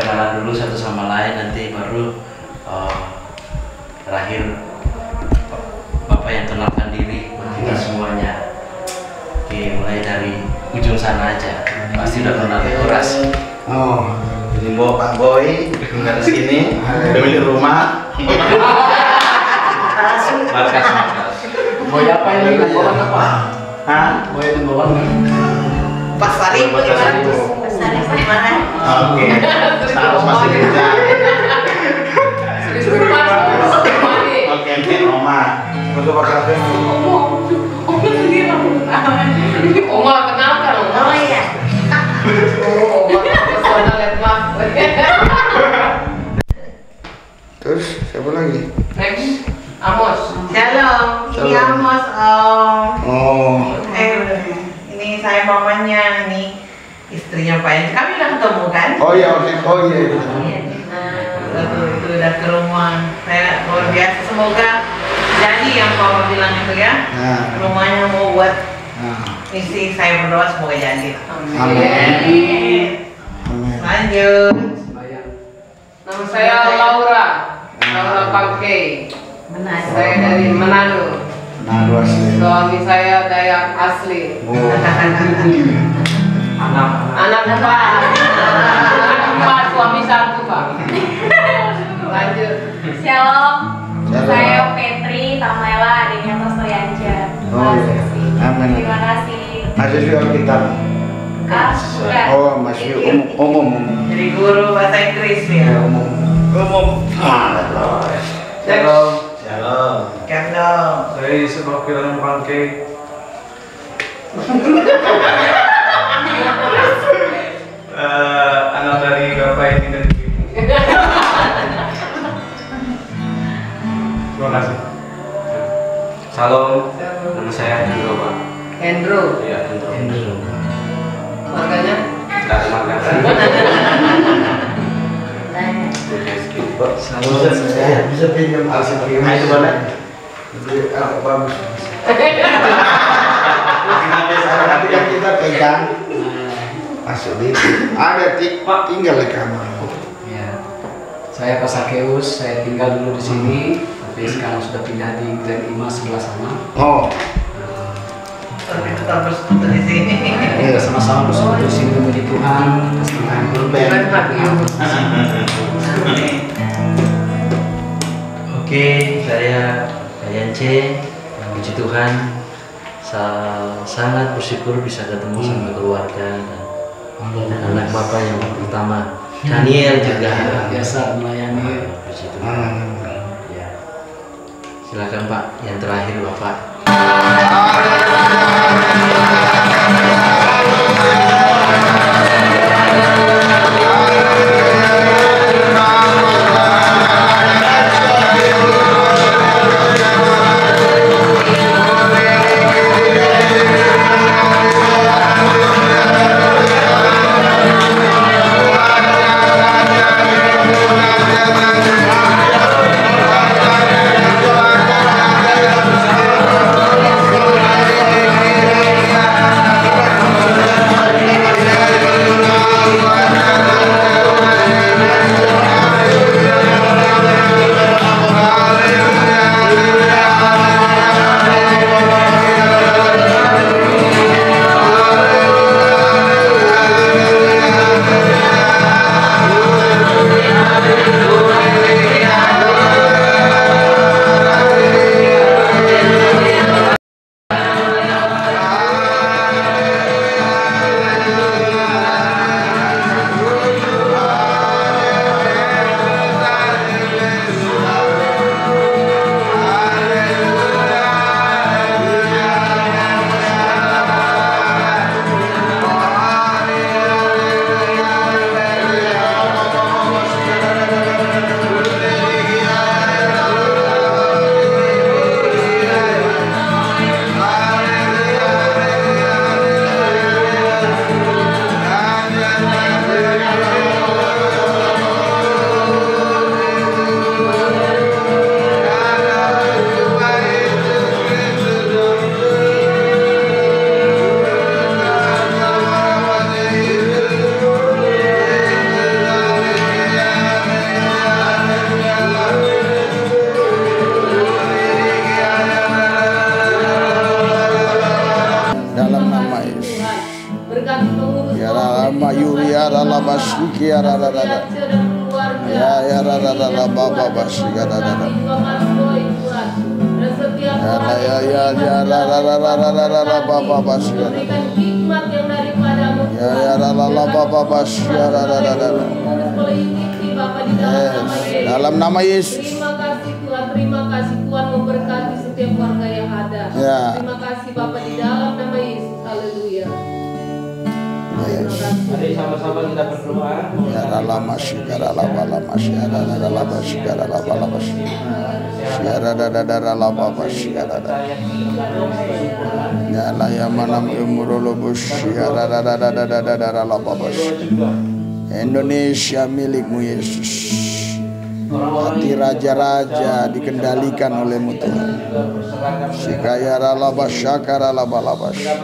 berkenalan dulu satu sama lain, nanti baru terakhir Bapak yang kenalkan diri buat kita semuanya. Oke, mulai dari ujung sana aja. Pasti udah kenal Horas. Oh, ini Pak Boy tinggal di sini, pemilik rumah. Markas. Boy apa ini? Number apa? Hah? Boy number one. Pasari Pasari. Pasari mana? Oke, status masih kejar. Oke, ini Oma. Untuk pakai apa? Oma kenal kan? Oh iya. Oma lihat mas. Terus siapa lagi? Next, Amos. Shalom, ini Amos Om. Oh, Ini saya mamanya, ini istrinya Pak Yanci. Kami udah ketemu kan? oh iya, oke, oh iya. Itu udah ke rumah. Saya luar biasa. Semoga jadi yang Papa bilang itu ya. Nah, Rumahnya mau buat nah, misi, saya berdoa semoga jadi. amin. Amin. Amin. Lanjut. Nama saya Laura. Laura Pangke. Saya dari Manado. Nah, dua sih. Suami saya Dayak asli. Oh, Anak empat, suami satu Pak. Lanjut. Shalom, Shalom. saya Petri Tamela, adiknya Pastor Yanja. Oh, iya. Amin. Terima kasih. masih juga kita. Bukan. Oh, masih umum. Jadi guru bahasa Inggris ya. Umum. Ah, Shalom. Shalom. Kandung. Saya sebuah film Pangke. Anak dari bapak ini dan ibu. Terima kasih. Salam. Nama saya Hendro, Pak. Hendro. Iya, Hendro. Markanya? Dari mana? Salam. Bisa pinjam alat pinjam itu boleh. Bagus. Nanti yang kita pegang masuk di ada tinggal di kamar. Ya. Saya Pak Sakeus, saya tinggal dulu di sini, tapi sekarang sudah pindah di Grand Ima sebelah sana. Oh, Tapi tetap bersekutu di sini. Kita sama-sama bersekutu di sini demi Tuhan. Oke, saya Yance. Puji Tuhan, sangat bersyukur bisa ketemu sama keluarga dan anak Bapak yang pertama, Daniel juga. Biasa melayani. Puji Tuhan. Ya. Silakan Pak, yang terakhir Bapak. yuria rala basiki ya rada rada. Ya rada baba basiki rada rada. Ya rada baba basiki rada. Ya rala baba basiki rada rada. Yes, dalam nama Yesus. Terima kasih Tuhan memberkati setiap warga yang ada. Ya. Terima kasih Bapak di dalam nama Yesus. Haleluya. Mari sama-sama kita berdoa. Ya dalam masyikara laba masyikara dalam masyikara laba masyikara dalam masyikara. Ya la ya manam umurul busyikara dalam masyikara. Indonesia milikmu Yesus. Hati raja-raja dikendalikan olehmu Tuhan. Sikaya ralaba syakara laba labas. Ya.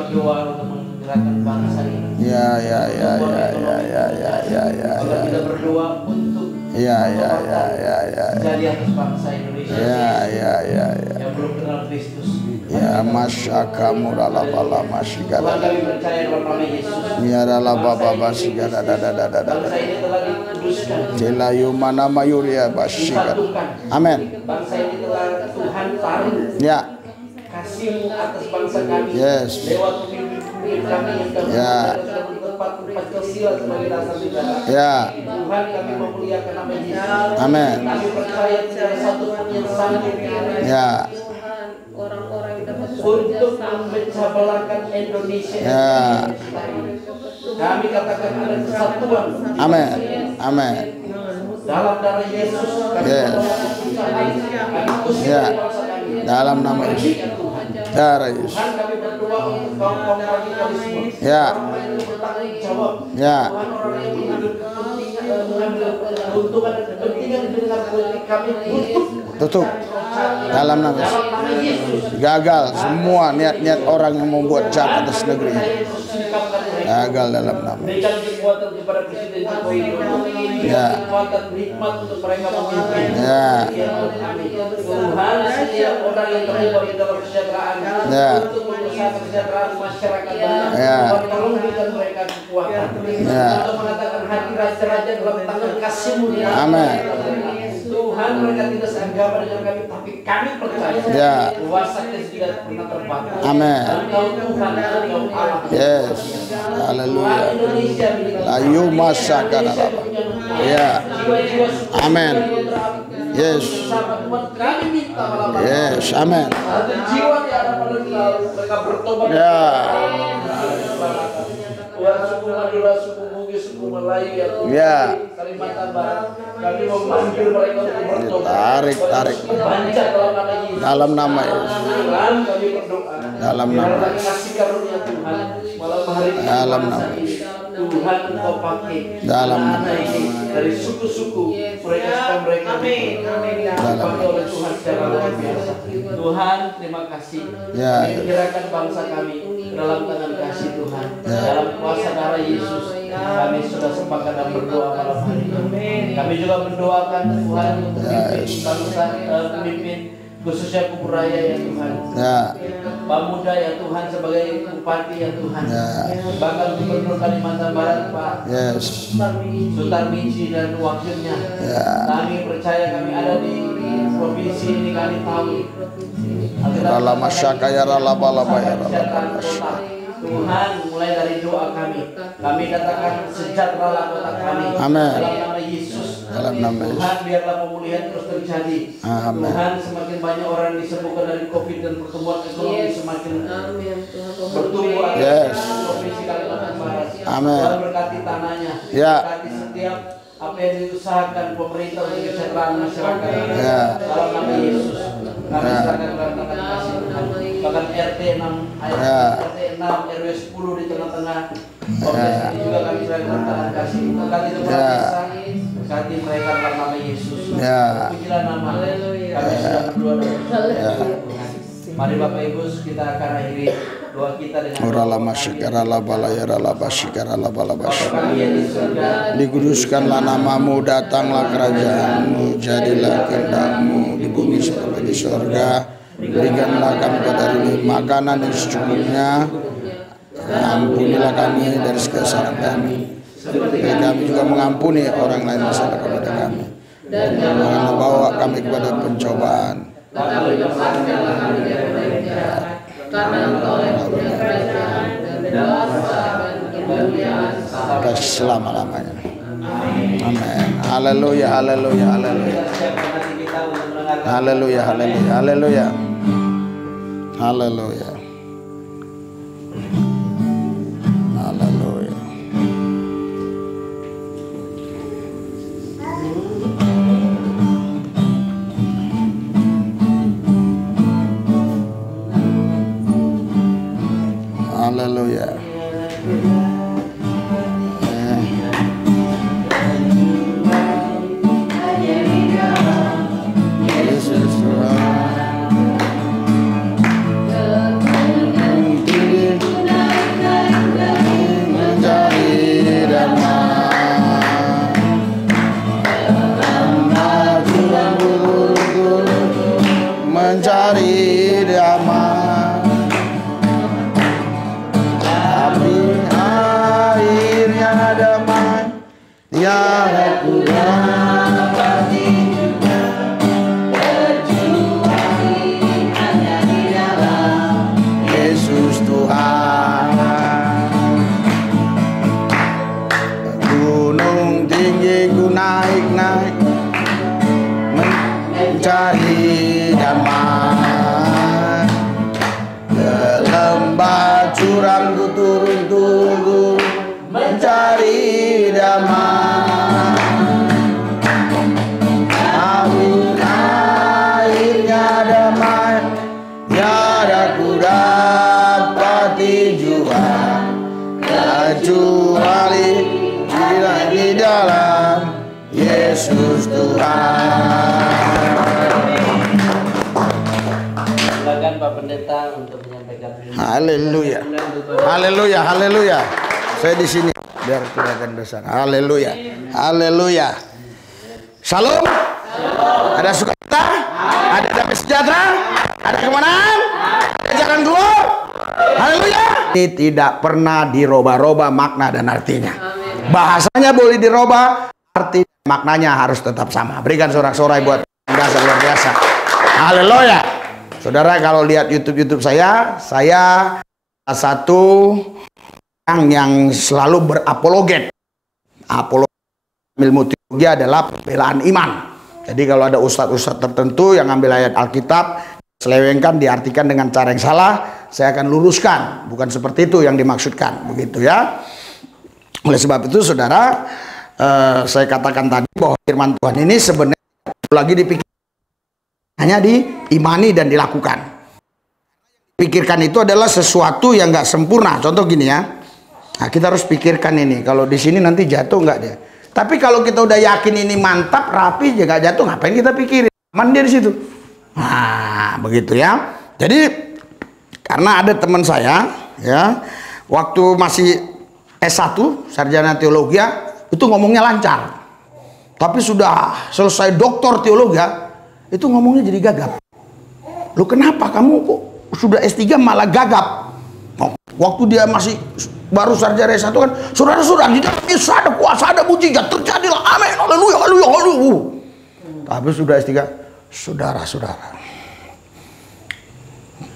Ya masyaka murala bala masyikala. Ya rala baba basyikala da. Jelayu mana mayuria basyikala. Amin. Bangsa ini telah Tuhan taruh Ya. kasih-Mu atas bangsa kami. Yes. Lewat pemimpin kami yang kami Ya. tempat Pancasila sebagai dasar negara. Ya. Tuhan, kami memuliakan nama Yesus. Amin. Kami percaya tidak ada satu pun yang sanggup Ya. Orang-orang yang dapat untuk memecah belahkan Indonesia. Ya. Kami katakan ada kesatuan. Amin. Amin. Dalam darah Yesus. Kami Yes. kami usir Ya. bangsa kami. Dalam nama Yesus. Darah Yesus. Tuhan, kami berdoa untuk kaum-kaum radikalisme. Ya. Orang yang bertanggung jawab. Ya. Tuhan, orang yang mengambil keuntungan dan kepentingan dengan politik kami Tutup. Dalam nama Yesus. Gagal semua niat-niat orang yang membuat jahat atas negeri. Gagal dalam nama. Berikan kekuatan kepada Presiden Joko Widodo. Ya. Kekuatan hikmat untuk mereka memimpin. Ya. Tuhan, setiap orang yang terlibat di dalam kesejahteraan Ya. untuk berusaha kesejahteraan masyarakat Ya. Tuhan, tolong berikan mereka kekuatan Ya. untuk mengatakan hati raja-raja dalam tangan kasih-Mu ya. Amin. Tuhan, mereka tidak seagama dengan kami, tapi kami percaya Ya. kuasa Kristus tidak pernah terbatas. Amin. Engkau Tuhan, Engkau Allah. Yes. Tuhan, Haleluya. Indonesia milik kita. Layu masakan Indonesia apa? punya Engkau. Ya. Jiwa-jiwa suku Amin. Yes. Yes. Kami minta malam Yes. Amin. ada jiwa di hadapan Engkau, mereka bertobat. Ya. Tuhan, suku Madura, suku Bugis, suku Melayu ya Tuhan. Ya. Kalimantan Barat, kami memanggil mereka untuk bertobat. Tarik. Banyak dalam nama Yesus. Dalam nama Yesus. Tuhan, kami berdoa. Dalam nama Biarlah kasih karunia Tuhan malam hari ini. Dalam nama Tuhan, Engkau pakai Dalam nama anak ini dari suku-suku mereka supaya mereka dipakai oleh Tuhan secara luar biasa. Tuhan, terima kasih. Ya. Menyerahkan bangsa kami dalam tangan kasih Tuhan. Ya. Dalam kuasa darah Yesus, kami sudah sepakat dan berdoa malam hari ini. Kami juga mendoakan Tuhan untuk pemimpin bangsa, pemimpin khususnya Kubur Raya ya Tuhan. Ya. Pak Muda ya Tuhan sebagai Bupati ya Tuhan. Ya. Bakal Gubernur Kalimantan Barat Pak Yes. Sutarmiji dan wakilnya. Ya. Kami percaya kami ada di provinsi ini, kami tahu. Rala masyaka ya rala balaba ya rala Kota. Tuhan, mulai dari doa kami katakan sejahteralah kota kami. Amin. Dalam nama Yesus. Dalam nama Yesus. Tuhan, biarlah pemulihan terus terjadi. Amin. Tuhan, semakin banyak orang disembuhkan dari COVID dan pertumbuhan ekonomi semakin bertumbuh. Yes. Provinsi Kalimantan Barat. Amin. Tuhan, berkati tanahnya. Ya. Berkati setiap apa yang diusahakan pemerintah untuk kesejahteraan masyarakat. Ya. Dalam nama Yesus. Kami Ya. serahkan dalam tangan kasih Tuhan. Bahkan RT 6, Ya. RT 6, RW 10 di tengah-tengah Kongres ini juga kami serahkan dalam tangan kasih. Berkati kepala Ya. desa, berkati mereka dalam nama Yesus. Ya. Pujilah nama. Kami sudah berdoa dan berdoa. Mari Bapak Ibu, kita akan akhiri doa kita dengan Urala masyikara la balaya rala basyikara la balaba. Bapa kami yang di surga. Dikuduskanlah namamu, datanglah kerajaanmu, jadilah kehendakmu di bumi seperti di surga. Berikanlah kami pada hari ini makanan yang secukupnya. Ampunilah kami dari segala kesalahan kami, Dan kami juga mengampuni orang lain bersalah kepada kami. Jangan membawa kami kepada pencobaan. Tetapi lepaskanlah kami dari jahat. Karena Engkau yang punya kerajaan dan kuasa dan kemuliaan Sampai selama-lamanya. Amin. Haleluya, haleluya, haleluya. Haleluya, haleluya, haleluya. Haleluya. Haleluya. Haleluya. Yesus mencari damai, mencari damai. Tapi akhirnya damai, tiada ku dapati juga, kecuali hanya di dalam Yesus Tuhan. Gunung tinggi ku naik-naik, mencari damai. Ke lembah curam ku turun-turun, mencari damai. Tapi akhirnya damai, tiada ku dapati jua, kecuali di dalam Yesus Tuhan. Silakan Pak Pendeta untuk menyampaikan. Haleluya. Haleluya, haleluya. Saya di sini biar kelihatan besar. Haleluya. Haleluya. Shalom. Ada sukacita, ada damai sejahtera, ada kemenangan, ada jalan keluar. Haleluya. Ini tidak pernah dirubah-rubah makna dan artinya. Bahasanya boleh dirubah, arti maknanya harus tetap sama. Berikan sorak-sorai buat dasar luar biasa. Haleluya. Saudara kalau lihat YouTube saya salah satu yang selalu berapologet. Apologet ilmu teologi adalah pembelaan iman. Jadi kalau ada ustadz-ustadz tertentu yang ambil ayat Alkitab, selewengkan, diartikan dengan cara yang salah, saya akan luruskan. Bukan seperti itu yang dimaksudkan, begitu ya. Oleh sebab itu, saudara, saya katakan tadi bahwa firman Tuhan ini sebenarnya lagi dipikir, hanya diimani dan dilakukan. Pikirkan itu adalah sesuatu yang nggak sempurna. Contoh gini ya, nah, kita harus pikirkan ini. Kalau di sini nanti jatuh nggak dia. Tapi kalau kita udah yakin ini mantap, rapi, nggak jatuh, ngapain kita pikirin? Aman dia di situ. Nah, begitu ya. Jadi karena ada teman saya, ya, waktu masih S1 sarjana teologi itu ngomongnya lancar. Tapi sudah selesai doktor teologi itu ngomongnya jadi gagap. Lu kenapa kamu kok sudah S3 malah gagap? Waktu dia masih baru sarjana S1 kan, saudara-saudara, di dalam Yesus ada kuasa, ada mujizat, terjadilah, amin, haleluya, haleluya, haleluya. Tapi sudah S3, saudara-saudara,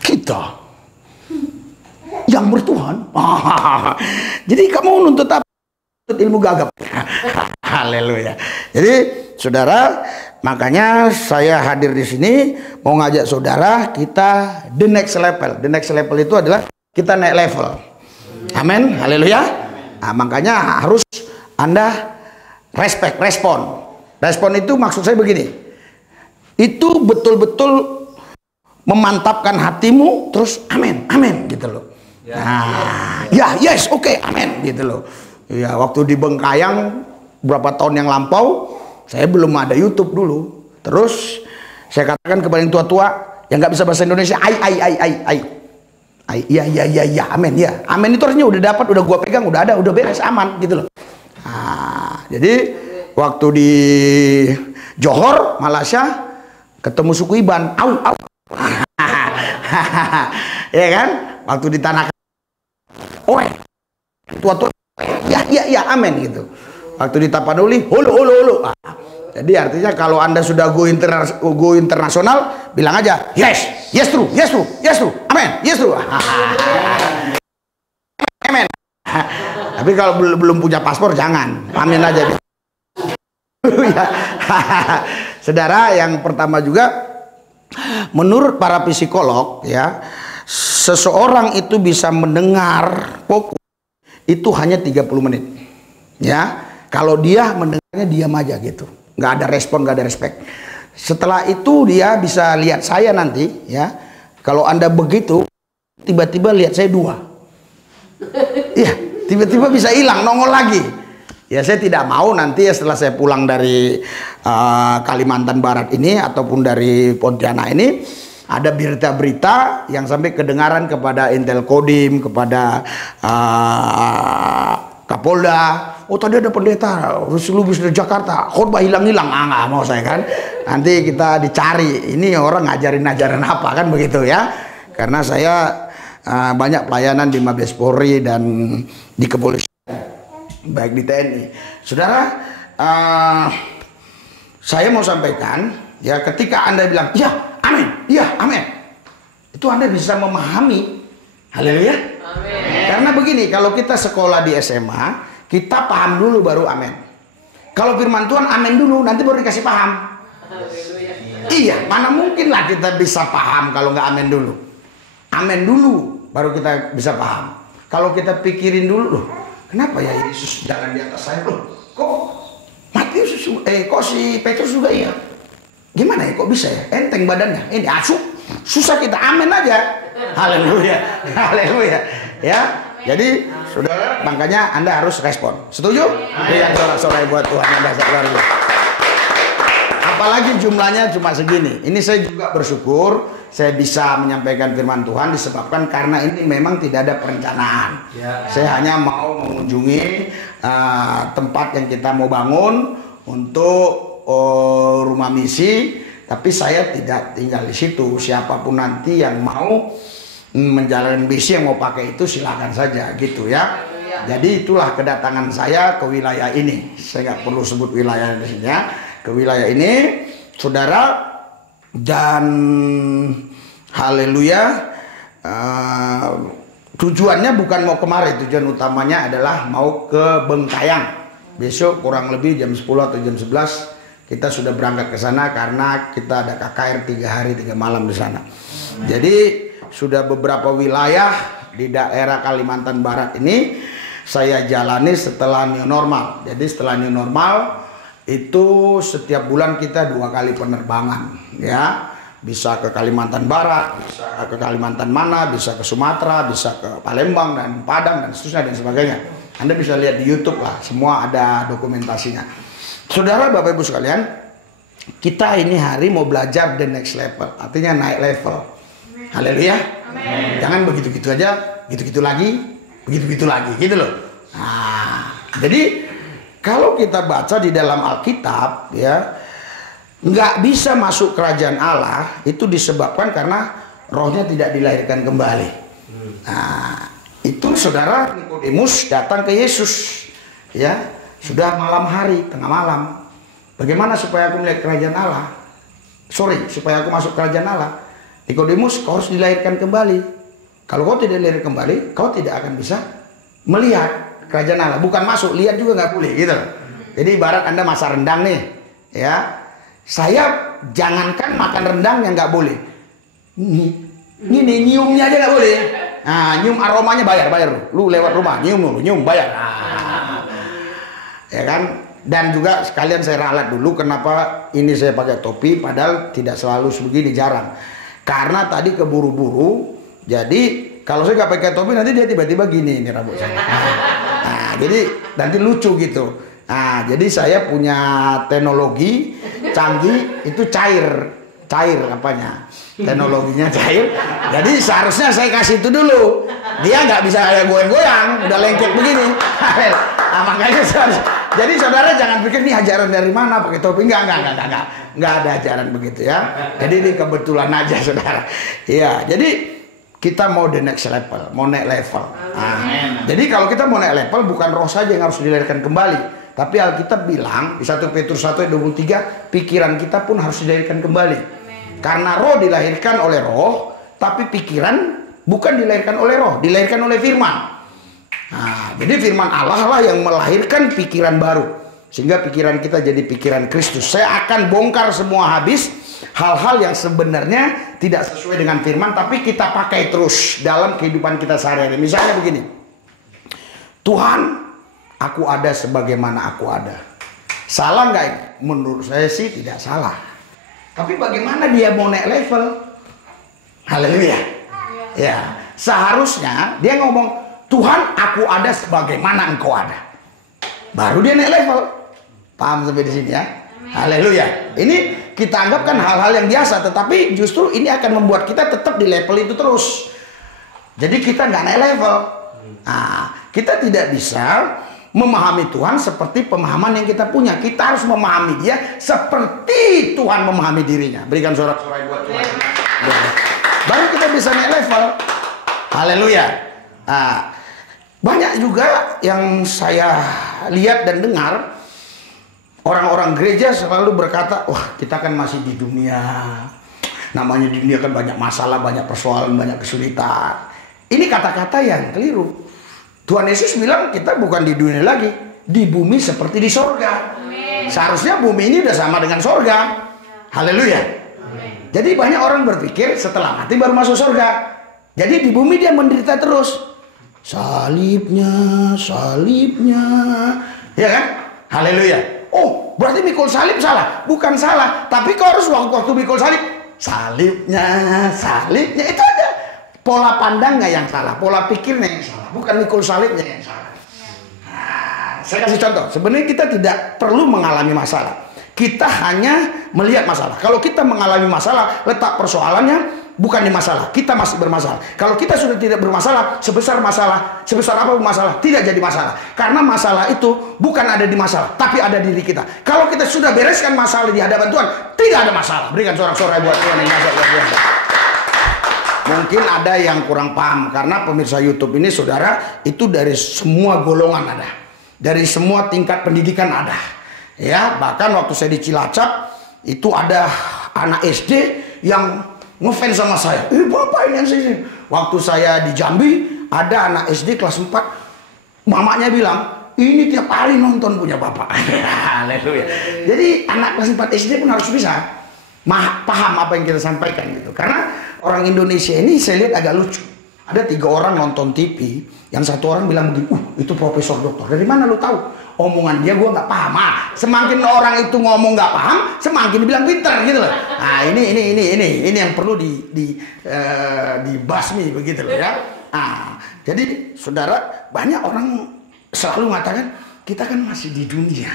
kita yang bertuhan. Jadi kamu nuntut apa? Nuntut ilmu gagap. Haleluya. Jadi saudara, makanya saya hadir di sini mau ngajak saudara kita the next level. The next level itu adalah kita naik level. Amin. Haleluya. Nah, makanya harus Anda respon. Respon itu maksud saya begini. Itu betul-betul memantapkan hatimu, terus amin, amin gitu loh. Nah, ya, yes, oke, amin gitu loh. Ya, waktu di Bengkayang berapa tahun yang lampau, saya belum ada YouTube dulu. Terus saya katakan kepada yang tua-tua yang nggak bisa bahasa Indonesia, iya, amin, ya. Amin itu artinya udah dapat, udah gua pegang, udah ada, udah beres, aman gitu loh. Nah, jadi waktu di Johor, Malaysia, ketemu suku Iban, au. Ya kan? Waktu di tanah, tua-tua Ya, amin gitu. Waktu di Tapanuli, hulu. Jadi artinya kalau Anda sudah go internasional, bilang aja yes true, amin, yes true. Amin. Tapi kalau belum punya paspor jangan, amin aja. Saudara, yang pertama juga, menurut para psikolog ya, seseorang itu bisa mendengar fokus itu hanya 30 menit. Ya, kalau dia mendengarnya diam aja gitu, nggak ada respon, nggak ada respect. Setelah itu dia bisa lihat saya nanti ya. Kalau Anda begitu, tiba-tiba lihat saya 2. Iya, tiba-tiba bisa hilang, nongol lagi. Ya, saya tidak mau nanti ya setelah saya pulang dari Kalimantan Barat ini ataupun dari Pontianak ini, ada berita-berita yang sampai kedengaran kepada Intel Kodim, kepada Kapolda. Oh, tadi ada pendeta Lubis dari Jakarta, khotbah hilang-hilang. Nggak mau saya kan. Nanti kita dicari, ini orang ngajarin apa kan begitu ya. Karena saya banyak pelayanan di Mabes Polri dan di kepolisian, baik di TNI. Saudara, saya mau sampaikan ya, ketika Anda bilang ya amin, itu Anda bisa memahami. Haleluya. Karena begini, kalau kita sekolah di SMA, kita paham dulu baru amin. Kalau firman Tuhan amin dulu, nanti baru dikasih paham. Iya, mana mungkin lah kita bisa paham kalau nggak amin dulu. Amin dulu baru kita bisa paham. Kalau kita pikirin dulu, loh, kenapa ya Yesus jalan di atas saya? Loh, kok Matius kok si Petrus juga iya? Gimana ya, kok bisa ya? Enteng badannya. Ini susah kita, amin aja. Haleluya. Ya. Jadi saudara, makanya Anda harus respon. Setuju? Berikan sorak-sorai buat Tuhan Anda sekalian. Apalagi jumlahnya cuma segini. Ini saya juga bersyukur saya bisa menyampaikan firman Tuhan disebabkan karena ini memang tidak ada perencanaan. Saya hanya mau mengunjungi tempat yang kita mau bangun untuk rumah misi, tapi saya tidak tinggal di situ. Siapapun nanti yang mau menjalani misi, yang mau pakai itu silakan saja gitu ya. Jadi itulah kedatangan saya ke wilayah ini. Saya nggak perlu sebut wilayah di sini ya. Ke wilayah ini, saudara, dan haleluya, tujuannya bukan mau kemari, tujuan utamanya adalah mau ke Bengkayang. Besok kurang lebih jam 10 atau jam 11 kita sudah berangkat ke sana karena kita ada KKR 3 hari 3 malam di sana. Jadi sudah beberapa wilayah di daerah Kalimantan Barat ini saya jalani setelah new normal. Jadi setelah new normal itu setiap bulan kita 2 kali penerbangan ya. Bisa ke Kalimantan Barat, bisa ke Kalimantan mana, bisa ke Sumatera, bisa ke Palembang dan Padang dan seterusnya dan sebagainya. Anda bisa lihat di YouTube lah, semua ada dokumentasinya. Saudara, Bapak Ibu sekalian, kita ini hari mau belajar the next level, artinya naik level. Haleluya. Jangan begitu-gitu aja, gitu-gitu lagi, begitu-gitu lagi, gitu loh. Nah, jadi kalau kita baca di dalam Alkitab ya, nggak bisa masuk kerajaan Allah itu disebabkan karena rohnya tidak dilahirkan kembali. Nah, itu saudara, Nikodemus datang ke Yesus ya, sudah malam hari, tengah malam. Bagaimana supaya aku melihat kerajaan Allah? Supaya aku masuk kerajaan Allah. Nikodemus, kau harus dilahirkan kembali. Kalau kau tidak dilahirkan kembali, kau tidak akan bisa melihat kerajaan Allah. Bukan masuk, lihat juga nggak boleh gitu. Jadi ibarat Anda masak rendang nih ya. Saya jangankan makan rendang yang nggak boleh. Ini nyiumnya aja nggak boleh. Nah, nyium aromanya bayar. Lu lewat rumah nyium bayar. Nah, ya kan? Dan juga sekalian saya ralat dulu kenapa ini saya pakai topi, padahal tidak selalu sebegini, jarang. Karena tadi keburu-buru. Jadi kalau saya nggak pakai topi nanti dia tiba-tiba gini ini rambut saya. Nah, jadi nanti lucu gitu. Nah, jadi saya punya teknologi canggih, itu cair apanya, teknologinya cair. Jadi seharusnya saya kasih itu dulu, dia nggak bisa kayak goyang-goyang, udah lengket begini. Nah, makanya jadi saudara jangan pikir ini ajaran dari mana pakai topi, nggak ada ajaran begitu ya. Jadi ini kebetulan aja saudara. Iya, jadi kita mau the next level, mau naik level. Jadi kalau kita mau naik level, bukan roh saja yang harus dilahirkan kembali, tapi Alkitab bilang di 1 Petrus 1 ayat 23, pikiran kita pun harus dilahirkan kembali. Karena roh dilahirkan oleh roh, tapi pikiran bukan dilahirkan oleh roh, dilahirkan oleh firman. Jadi firman Allah lah yang melahirkan pikiran baru, sehingga pikiran kita jadi pikiran Kristus. Saya akan bongkar semua habis hal-hal yang sebenarnya tidak sesuai dengan firman, tapi kita pakai terus dalam kehidupan kita sehari-hari. Misalnya begini, Tuhan, aku ada sebagaimana aku ada. Salah nggak? Menurut saya sih tidak salah. Tapi bagaimana dia mau naik level? Haleluya. Ya, seharusnya dia ngomong, Tuhan, aku ada sebagaimana engkau ada. Baru dia naik level. Paham sampai di sini ya? Haleluya. Ini kita anggap kan hal-hal yang biasa, tetapi justru ini akan membuat kita tetap di level itu terus. Jadi kita nggak naik level. Kita tidak bisa memahami Tuhan seperti pemahaman yang kita punya. Kita harus memahami Dia seperti Tuhan memahami dirinya. Berikan sorak-sorai buat Tuhan. Baru kita bisa naik level. Haleluya. Banyak juga yang saya lihat dan dengar, orang-orang gereja selalu berkata, wah kita kan masih di dunia. Namanya di dunia kan banyak masalah, banyak persoalan, banyak kesulitan. Ini kata-kata yang keliru. Tuhan Yesus bilang kita bukan di dunia lagi, di bumi seperti di sorga. Seharusnya bumi ini udah sama dengan sorga. Haleluya. Jadi banyak orang berpikir setelah mati baru masuk sorga. Jadi di bumi dia menderita terus. Salibnya, salibnya. Ya kan? Haleluya. Oh, berarti mikul salib salah? Bukan salah, tapi kau harus waktu mikul salib, salibnya, salibnya itu aja. Pola pandangnya yang salah, pola pikirnya yang salah, bukan mikul salibnya yang salah. Saya kasih contoh. Sebenarnya kita tidak perlu mengalami masalah, kita hanya melihat masalah. Kalau kita mengalami masalah, letak persoalannya bukan di masalah, kita masih bermasalah. Kalau kita sudah tidak bermasalah, sebesar apapun masalah, tidak jadi masalah. Karena masalah itu bukan ada di masalah, tapi ada di diri kita. Kalau kita sudah bereskan masalah di hadapan Tuhan, tidak ada masalah. Berikan sorak-sorai buat Tuhan yang masak luar biasa. Mungkin ada yang kurang paham, karena pemirsa YouTube ini saudara, itu dari semua golongan ada. Dari semua tingkat pendidikan ada. Ya, bahkan waktu saya di Cilacap, itu ada anak SD yang ngefans sama saya. Bapak ini yang sini. Waktu saya di Jambi, ada anak SD kelas 4, mamanya bilang, ini tiap hari nonton punya bapak. Haleluya. Jadi anak kelas 4 SD pun harus bisa paham apa yang kita sampaikan gitu. Karena orang Indonesia ini saya lihat agak lucu. Ada 3 orang nonton TV, yang 1 orang bilang begini, itu profesor dokter. Dari mana lu tahu? Omongan dia gua nggak paham. Semakin orang itu ngomong nggak paham, semakin dibilang pinter gitu loh. Nah, ini yang perlu dibasmi begitu loh ya. Jadi saudara, banyak orang selalu mengatakan kita kan masih di dunia.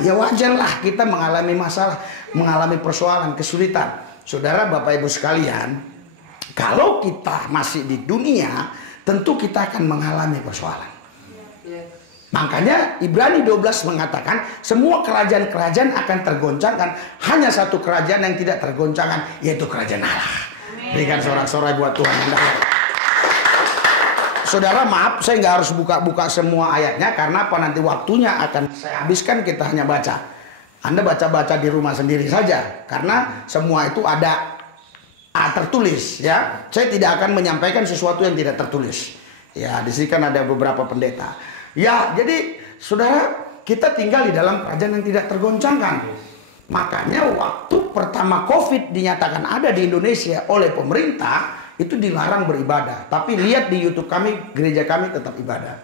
Ya wajarlah kita mengalami masalah, mengalami persoalan, kesulitan. Saudara, Bapak Ibu sekalian, kalau kita masih di dunia, tentu kita akan mengalami persoalan. Makanya Ibrani 12 mengatakan semua kerajaan-kerajaan akan tergoncangkan, hanya satu kerajaan yang tidak tergoncangkan, yaitu kerajaan Allah. Berikan sorak-sorai buat Tuhan yang dalam. Saudara, maaf saya nggak harus buka-buka semua ayatnya, karena apa, nanti waktunya akan saya habiskan, kita hanya baca. Anda baca-baca di rumah sendiri saja, karena semua itu ada tertulis ya. Saya tidak akan menyampaikan sesuatu yang tidak tertulis. Ya, di sini kan ada beberapa pendeta. Ya, jadi saudara, kita tinggal di dalam kerajaan yang tidak tergoncangkan. Makanya waktu pertama COVID dinyatakan ada di Indonesia oleh pemerintah, itu dilarang beribadah. Tapi lihat di YouTube kami, gereja kami tetap ibadah.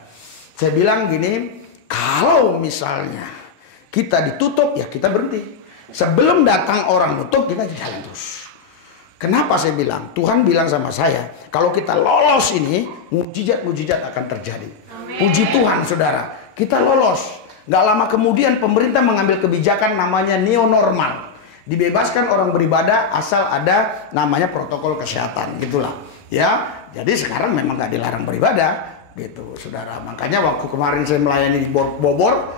Saya bilang gini, kalau misalnya kita ditutup, ya kita berhenti. Sebelum datang orang nutup, kita jalan terus. Kenapa saya bilang? Tuhan bilang sama saya, kalau kita lolos ini, mujizat-mujizat akan terjadi. Puji Tuhan saudara, kita lolos. Gak lama kemudian pemerintah mengambil kebijakan namanya new normal. Dibebaskan orang beribadah asal ada namanya protokol kesehatan, gitulah. Ya, jadi sekarang memang gak dilarang beribadah, gitu saudara. Makanya waktu kemarin saya melayani di Bogor,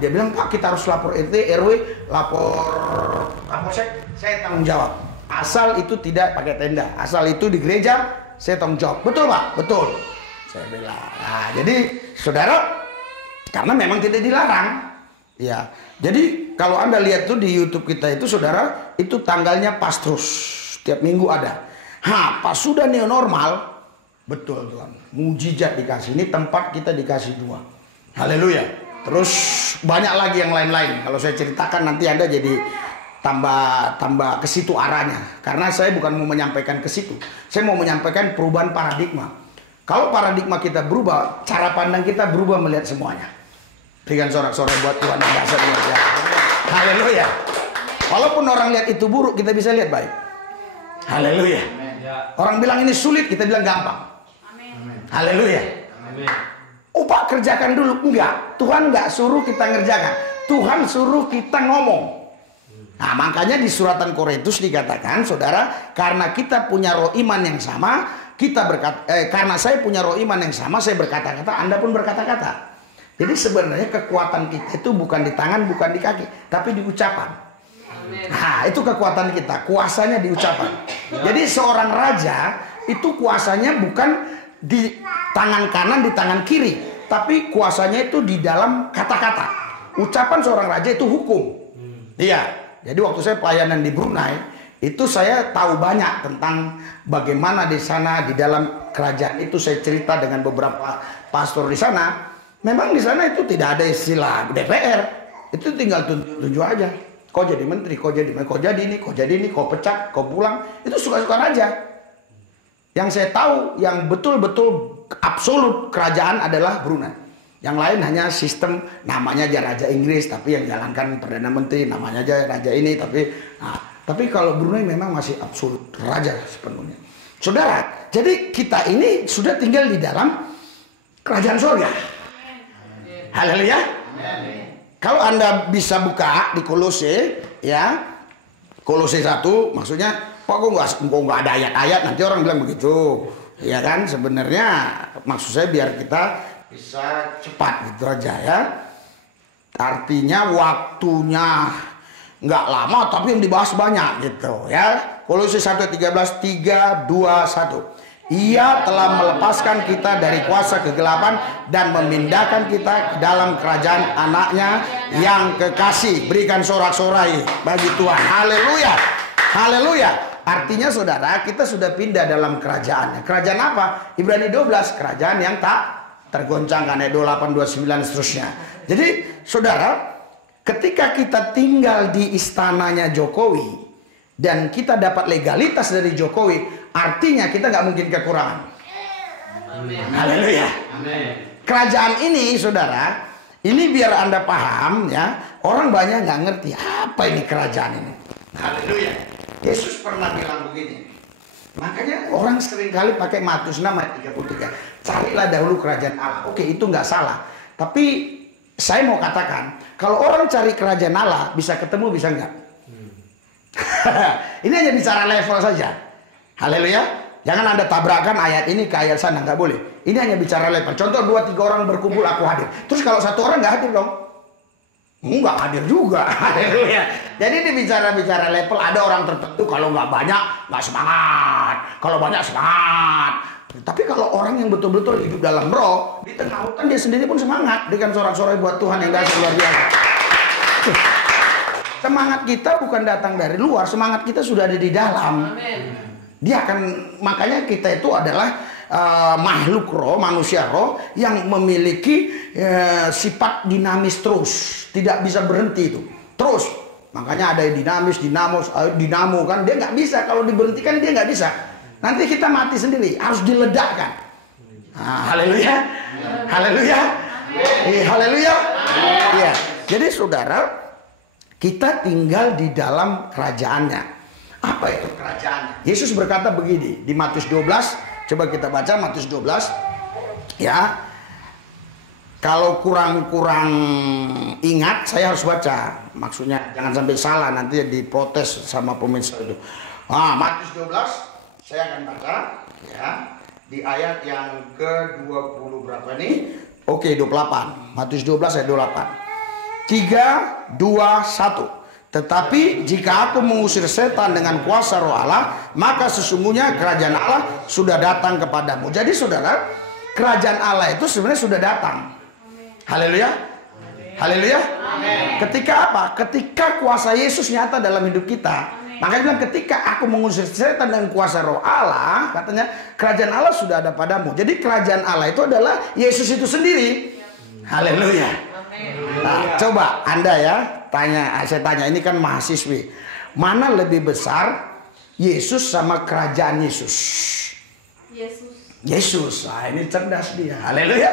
dia bilang, Pak, kita harus lapor RT, RW, lapor Kapolsek, saya tanggung jawab. Asal itu tidak pakai tenda, asal itu di gereja, saya tanggung jawab. Betul Pak? Betul. Saya bilang. Nah, jadi saudara, karena memang tidak dilarang. Ya, jadi kalau Anda lihat tuh di YouTube kita itu saudara, itu tanggalnya pas terus, setiap minggu ada. Pas sudah new normal, betul Tuhan, mujizat dikasih. Ini tempat kita dikasih 2. Haleluya. Terus banyak lagi yang lain-lain. Kalau saya ceritakan nanti Anda jadi tambah ke situ arahnya. Karena saya bukan mau menyampaikan ke situ, saya mau menyampaikan perubahan paradigma. Kalau paradigma kita berubah, cara pandang kita berubah melihat semuanya. Berikan sorak-sorai buat Tuhan yang dasar luar biasa. Haleluya. Walaupun orang lihat itu buruk, kita bisa lihat baik. Haleluya. Orang bilang ini sulit, kita bilang gampang. Haleluya. Pak kerjakan dulu. Enggak, Tuhan enggak suruh kita ngerjakan, Tuhan suruh kita ngomong. Nah, makanya di suratan Korintus dikatakan, saudara, karena kita punya roh iman yang sama, kita karena saya punya roh iman yang sama, saya berkata-kata, Anda pun berkata-kata. Jadi sebenarnya kekuatan kita itu bukan di tangan, bukan di kaki, tapi di ucapan. Nah, itu kekuatan kita, kuasanya di ucapan. Jadi seorang raja itu kuasanya bukan di tangan kanan, di tangan kiri, tapi kuasanya itu di dalam kata-kata. Ucapan seorang raja itu hukum. Iya. Jadi waktu saya pelayanan di Brunei, itu saya tahu banyak tentang bagaimana di sana, di dalam kerajaan itu. Saya cerita dengan beberapa pastor di sana. Memang di sana itu tidak ada istilah DPR, itu tinggal tunjuk aja. Kau jadi menteri, kau jadi ini, kau jadi ini, kau pecat, kau pulang. Itu suka-suka aja. Yang saya tahu, yang betul-betul absolut kerajaan adalah Brunei. Yang lain hanya sistem, namanya aja Raja Inggris, tapi yang jalankan Perdana Menteri, namanya aja Raja ini, tapi kalau Brunei memang masih absolut raja sepenuhnya. Saudara, jadi kita ini sudah tinggal di dalam kerajaan surga. Haleluya. Kalau Anda bisa buka di Kolose, ya, Kolose 1, maksudnya, kok nggak ada ayat-ayat, nanti orang bilang begitu, ya kan? Sebenarnya maksud saya biar kita bisa cepat gitu aja ya. Artinya waktunya nggak lama, tapi yang dibahas banyak gitu ya. Kolose 1:13, 3, 2, 1. Ia telah melepaskan kita dari kuasa kegelapan dan memindahkan kita ke dalam kerajaan anaknya yang kekasih. Berikan sorak-sorai bagi Tuhan. Haleluya. Haleluya. Artinya saudara, kita sudah pindah dalam kerajaannya. Kerajaan apa? Ibrani 12, kerajaan yang tak tergoncangkan. Ayat 28, 29 seterusnya. Jadi saudara, ketika kita tinggal di istananya Jokowi dan kita dapat legalitas dari Jokowi, artinya kita nggak mungkin kekurangan. Haleluya. Kerajaan ini saudara, ini biar Anda paham ya, orang banyak nggak ngerti apa ini kerajaan ini. Haleluya. Yesus pernah bilang begini, makanya orang seringkali pakai Matius 6 ayat 33, carilah dahulu kerajaan Allah. Oke, itu nggak salah, tapi saya mau katakan, kalau orang cari kerajaan Allah, bisa ketemu bisa nggak? Ini hanya bicara level saja. Haleluya. Jangan Anda tabrakan ayat ini ke ayat sana, nggak boleh. Ini hanya bicara level. Contoh 2-3 orang berkumpul, aku hadir. Terus kalau 1 orang nggak hadir dong? Nggak hadir juga. Haleluya. Jadi ini bicara level. Ada orang tertentu kalau nggak banyak nggak semangat, kalau banyak semangat. Tapi kalau orang yang betul-betul hidup dalam roh, di tengah hutan dia sendiri pun semangat. Dengan sorak-sorai buat Tuhan yang dasar luar biasa. Semangat kita bukan datang dari luar, semangat kita sudah ada di dalam. Dia akan, makanya kita itu adalah makhluk roh, manusia roh yang memiliki sifat dinamis terus, tidak bisa berhenti itu terus. Makanya ada yang dinamis, dinamo kan, dia nggak bisa, kalau diberhentikan dia nggak bisa. Nanti kita mati sendiri, harus diledakkan. Haleluya, haleluya, haleluya. Ya, jadi saudara, kita tinggal di dalam kerajaannya. Apa itu kerajaannya? Yesus berkata begini di Matius 12, coba kita baca Matius 12 ya. Kalau kurang ingat, saya harus baca. Maksudnya jangan sampai salah, nanti diprotes sama pemirsa itu. Matius 12 saya akan baca ya, di ayat yang ke-20 berapa nih? Oke, 28. Matius 12 ayat 28. 3, 2, 1. Tetapi jika aku mengusir setan dengan kuasa roh Allah, maka sesungguhnya kerajaan Allah sudah datang kepadamu. Jadi saudara, kerajaan Allah itu sebenarnya sudah datang. Haleluya. Haleluya. Ketika apa? Ketika kuasa Yesus nyata dalam hidup kita. Makanya bilang ketika aku mengusir setan dengan kuasa roh Allah, katanya kerajaan Allah sudah ada padamu. Jadi kerajaan Allah itu adalah Yesus itu sendiri. Haleluya. Nah, coba Anda ya tanya, saya tanya, ini kan mahasiswi, mana lebih besar, Yesus sama kerajaan Yesus? Yesus. Nah, ini cerdas dia. Haleluya.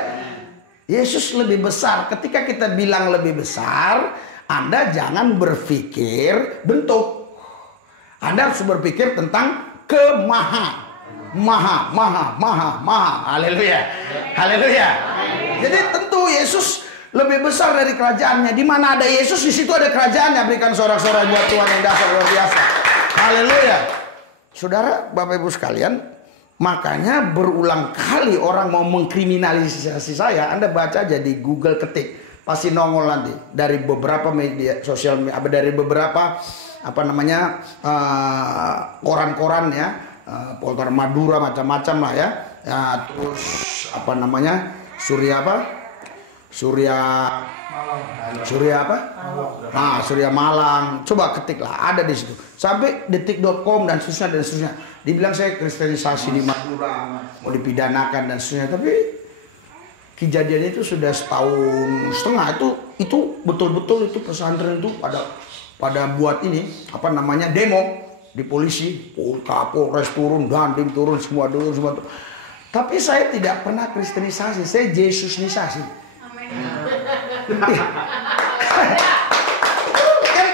Yesus lebih besar. Ketika kita bilang lebih besar, Anda jangan berpikir bentuk. Anda harus berpikir tentang maha. Haleluya. Haleluya. Jadi tentu Yesus lebih besar dari kerajaannya. Di mana ada Yesus, di situ ada kerajaannya. Berikan sorak-sorai buat Tuhan yang dasar luar biasa. Haleluya. Saudara, Bapak Ibu sekalian, makanya berulang kali orang mau mengkriminalisasi saya. Anda baca aja di Google, ketik, pasti nongol nanti dari beberapa media sosial, dari beberapa koran-koran ya, Poltar Madura macam-macam lah ya. Terus Surya Malang. Coba ketiklah, ada di situ. Sampai detik.com dan seterusnya. Dibilang saya kristenisasi di Madura, mau dipidanakan dan seterusnya. Tapi kejadiannya itu sudah 1,5 tahun. Itu betul-betul itu pesantren itu pada buat ini demo di polisi, Kapolres turun, Dandim turun, semua turun. Tapi saya tidak pernah kristenisasi, saya Yesusnisasi. Kan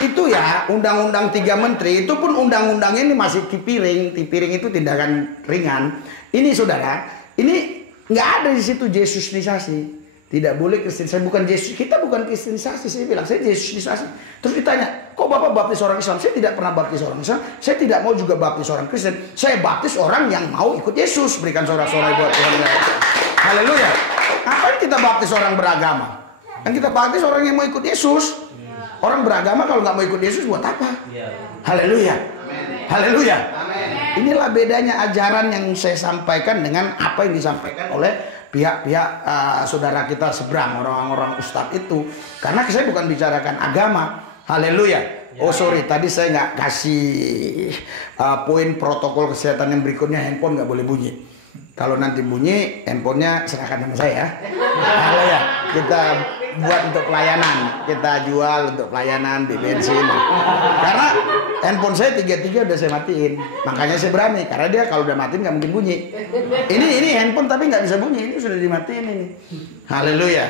itu ya, undang-undang 3 menteri itu pun undang-undangnya ini masih tipiring itu tindakan ringan. Ini saudara, ini nggak ada di situ Yesusnisasi. Tidak boleh kristenisasi, bukan Yesus, kita bukan kristenisasi. Saya bilang saya Yesusnisasi. Terus ditanya, kok Bapak baptis orang Islam? Saya tidak pernah baptis orang Islam. Saya tidak mau juga baptis orang Kristen. Saya baptis orang yang mau ikut Yesus. Berikan sorak-sorai buat Tuhan. Haleluya. Ngapain kita baptis orang beragama? Kan kita baptis orang yang mau ikut Yesus. Orang beragama kalau nggak mau ikut Yesus buat apa? Haleluya. Haleluya. Inilah bedanya ajaran yang saya sampaikan dengan apa yang disampaikan oleh pihak-pihak saudara kita seberang, orang-orang ustadz itu. Karena saya bukan bicarakan agama. Haleluya. Oh sorry, tadi saya nggak kasih poin protokol kesehatan yang berikutnya. Handphone nggak boleh bunyi. Kalau nanti bunyi, handphonenya serahkan sama saya. Haleluya. Kita buat untuk pelayanan, kita jual untuk pelayanan di bensin. Karena handphone saya 3 udah saya matiin. Makanya saya berani, karena dia kalau udah matiin nggak mungkin bunyi. Ini handphone tapi nggak bisa bunyi, ini sudah dimatiin ini. Haleluya.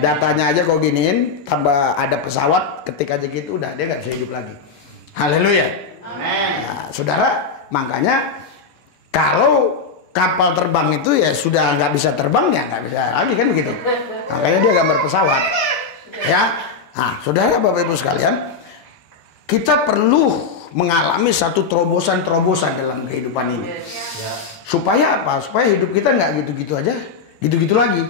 Datanya aja kau giniin, tambah ada pesawat, ketik aja gitu, udah dia nggak bisa hidup lagi. Haleluya. Nah, saudara, makanya kalau kapal terbang itu ya sudah nggak bisa terbang, ya nggak bisa lagi kan begitu. Makanya dia gambar pesawat ya. Nah saudara, Bapak Ibu sekalian, kita perlu mengalami satu terobosan dalam kehidupan ini. Supaya apa? Supaya hidup kita nggak gitu-gitu aja, gitu-gitu lagi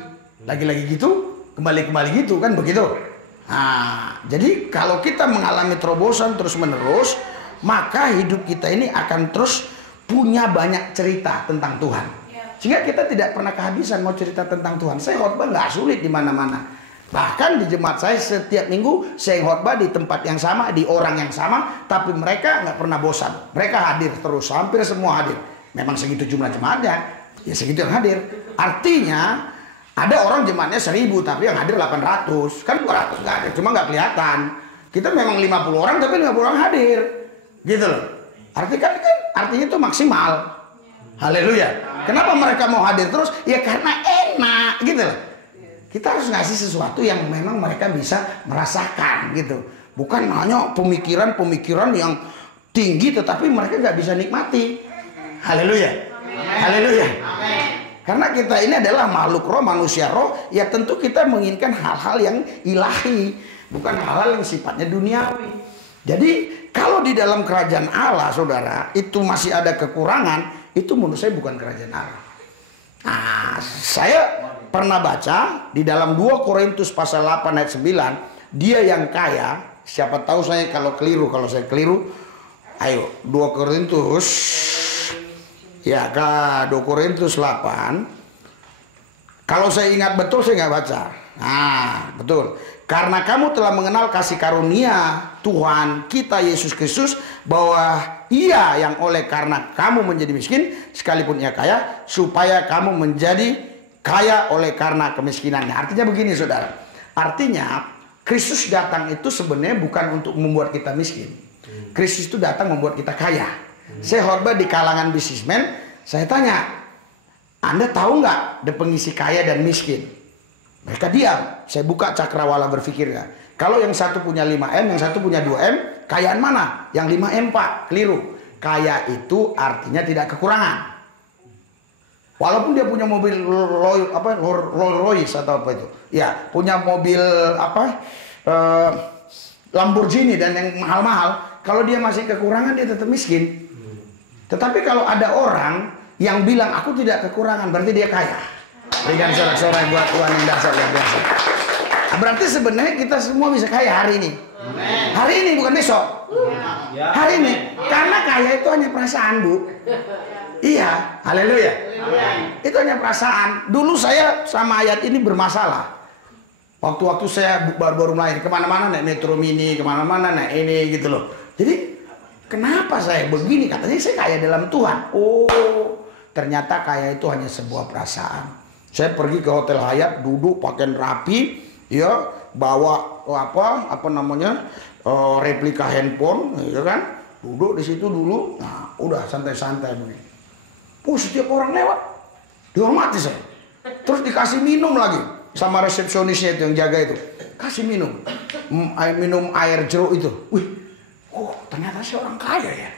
gitu, kembali gitu kan begitu. Nah jadi kalau kita mengalami terobosan terus menerus, maka hidup kita ini akan terus punya banyak cerita tentang Tuhan. Sehingga kita tidak pernah kehabisan mau cerita tentang Tuhan. Saya khotbah nggak sulit di mana-mana. Bahkan di jemaat saya setiap minggu saya khotbah di tempat yang sama, di orang yang sama, tapi mereka nggak pernah bosan. Mereka hadir terus, hampir semua hadir. Memang segitu jumlah jemaatnya, ya segitu yang hadir. Artinya ada orang jemaatnya 1000 tapi yang hadir 800. Kan 200 nggak ada, cuma nggak kelihatan. Kita memang 50 orang tapi 50 orang hadir, gitu loh. Artinya itu maksimal. Haleluya. Kenapa mereka mau hadir terus? Ya karena enak gitu loh. Kita harus ngasih sesuatu yang memang mereka bisa merasakan gitu. Bukan hanya pemikiran yang tinggi tetapi mereka nggak bisa nikmati. Haleluya. Haleluya. Karena kita ini adalah makhluk roh, manusia roh, ya tentu kita menginginkan hal-hal yang ilahi, bukan hal-hal yang sifatnya duniawi. Jadi kalau di dalam kerajaan Allah, saudara, itu masih ada kekurangan, itu menurut saya bukan kerajaan Allah. Nah, saya pernah baca di dalam 2 Korintus pasal 8 ayat 9, dia yang kaya siapa tahu saya kalau saya keliru, ayo 2 Korintus ya, 2 Korintus 8. Kalau saya ingat betul saya nggak baca. Nah, betul. Karena kamu telah mengenal kasih karunia Tuhan kita Yesus Kristus, bahwa Ia yang oleh karena kamu menjadi miskin sekalipun Ia kaya, supaya kamu menjadi kaya oleh karena kemiskinannya. Artinya begini saudara, artinya Kristus datang itu sebenarnya bukan untuk membuat kita miskin. Kristus itu datang membuat kita kaya. Saya khotbah di kalangan bisnismen, saya tanya, Anda tahu nggak ada pengisi kaya dan miskin? Mereka diam. Saya buka cakrawala berpikir nggak? Kalau yang satu punya 5M, yang satu punya 2M, kayaan mana? Yang 5M Pak, keliru. Kaya itu artinya tidak kekurangan. Walaupun dia punya mobil Rolls Royce atau apa itu, ya punya mobil Lamborghini dan yang mahal-mahal, kalau dia masih kekurangan dia tetap miskin. Tetapi kalau ada orang yang bilang aku tidak kekurangan, berarti dia kaya. Berikan sorak-sorai buat Tuhan yang dasar luar biasa. Berarti sebenarnya kita semua bisa kaya hari ini. Hari ini bukan besok. Hari ini. Karena kaya itu hanya perasaan, Bu. Iya, haleluya. Itu hanya perasaan. Dulu saya sama ayat ini bermasalah. Waktu-waktu saya baru lahir, kemana-mana naik Metro Mini, kemana-mana naik ini gitu loh. Jadi kenapa saya begini? Katanya saya kaya dalam Tuhan. Oh, ternyata kaya itu hanya sebuah perasaan. Saya pergi ke Hotel Hyatt, duduk pakaian rapi, ya, bawa replika handphone, ya kan, duduk di situ dulu. Nah, udah santai-santai begini. Setiap orang lewat dihormati saya. Terus dikasih minum lagi sama resepsionisnya itu yang jaga itu. Kasih minum, minum air jeruk itu. Wih, ternyata saya orang kaya ya.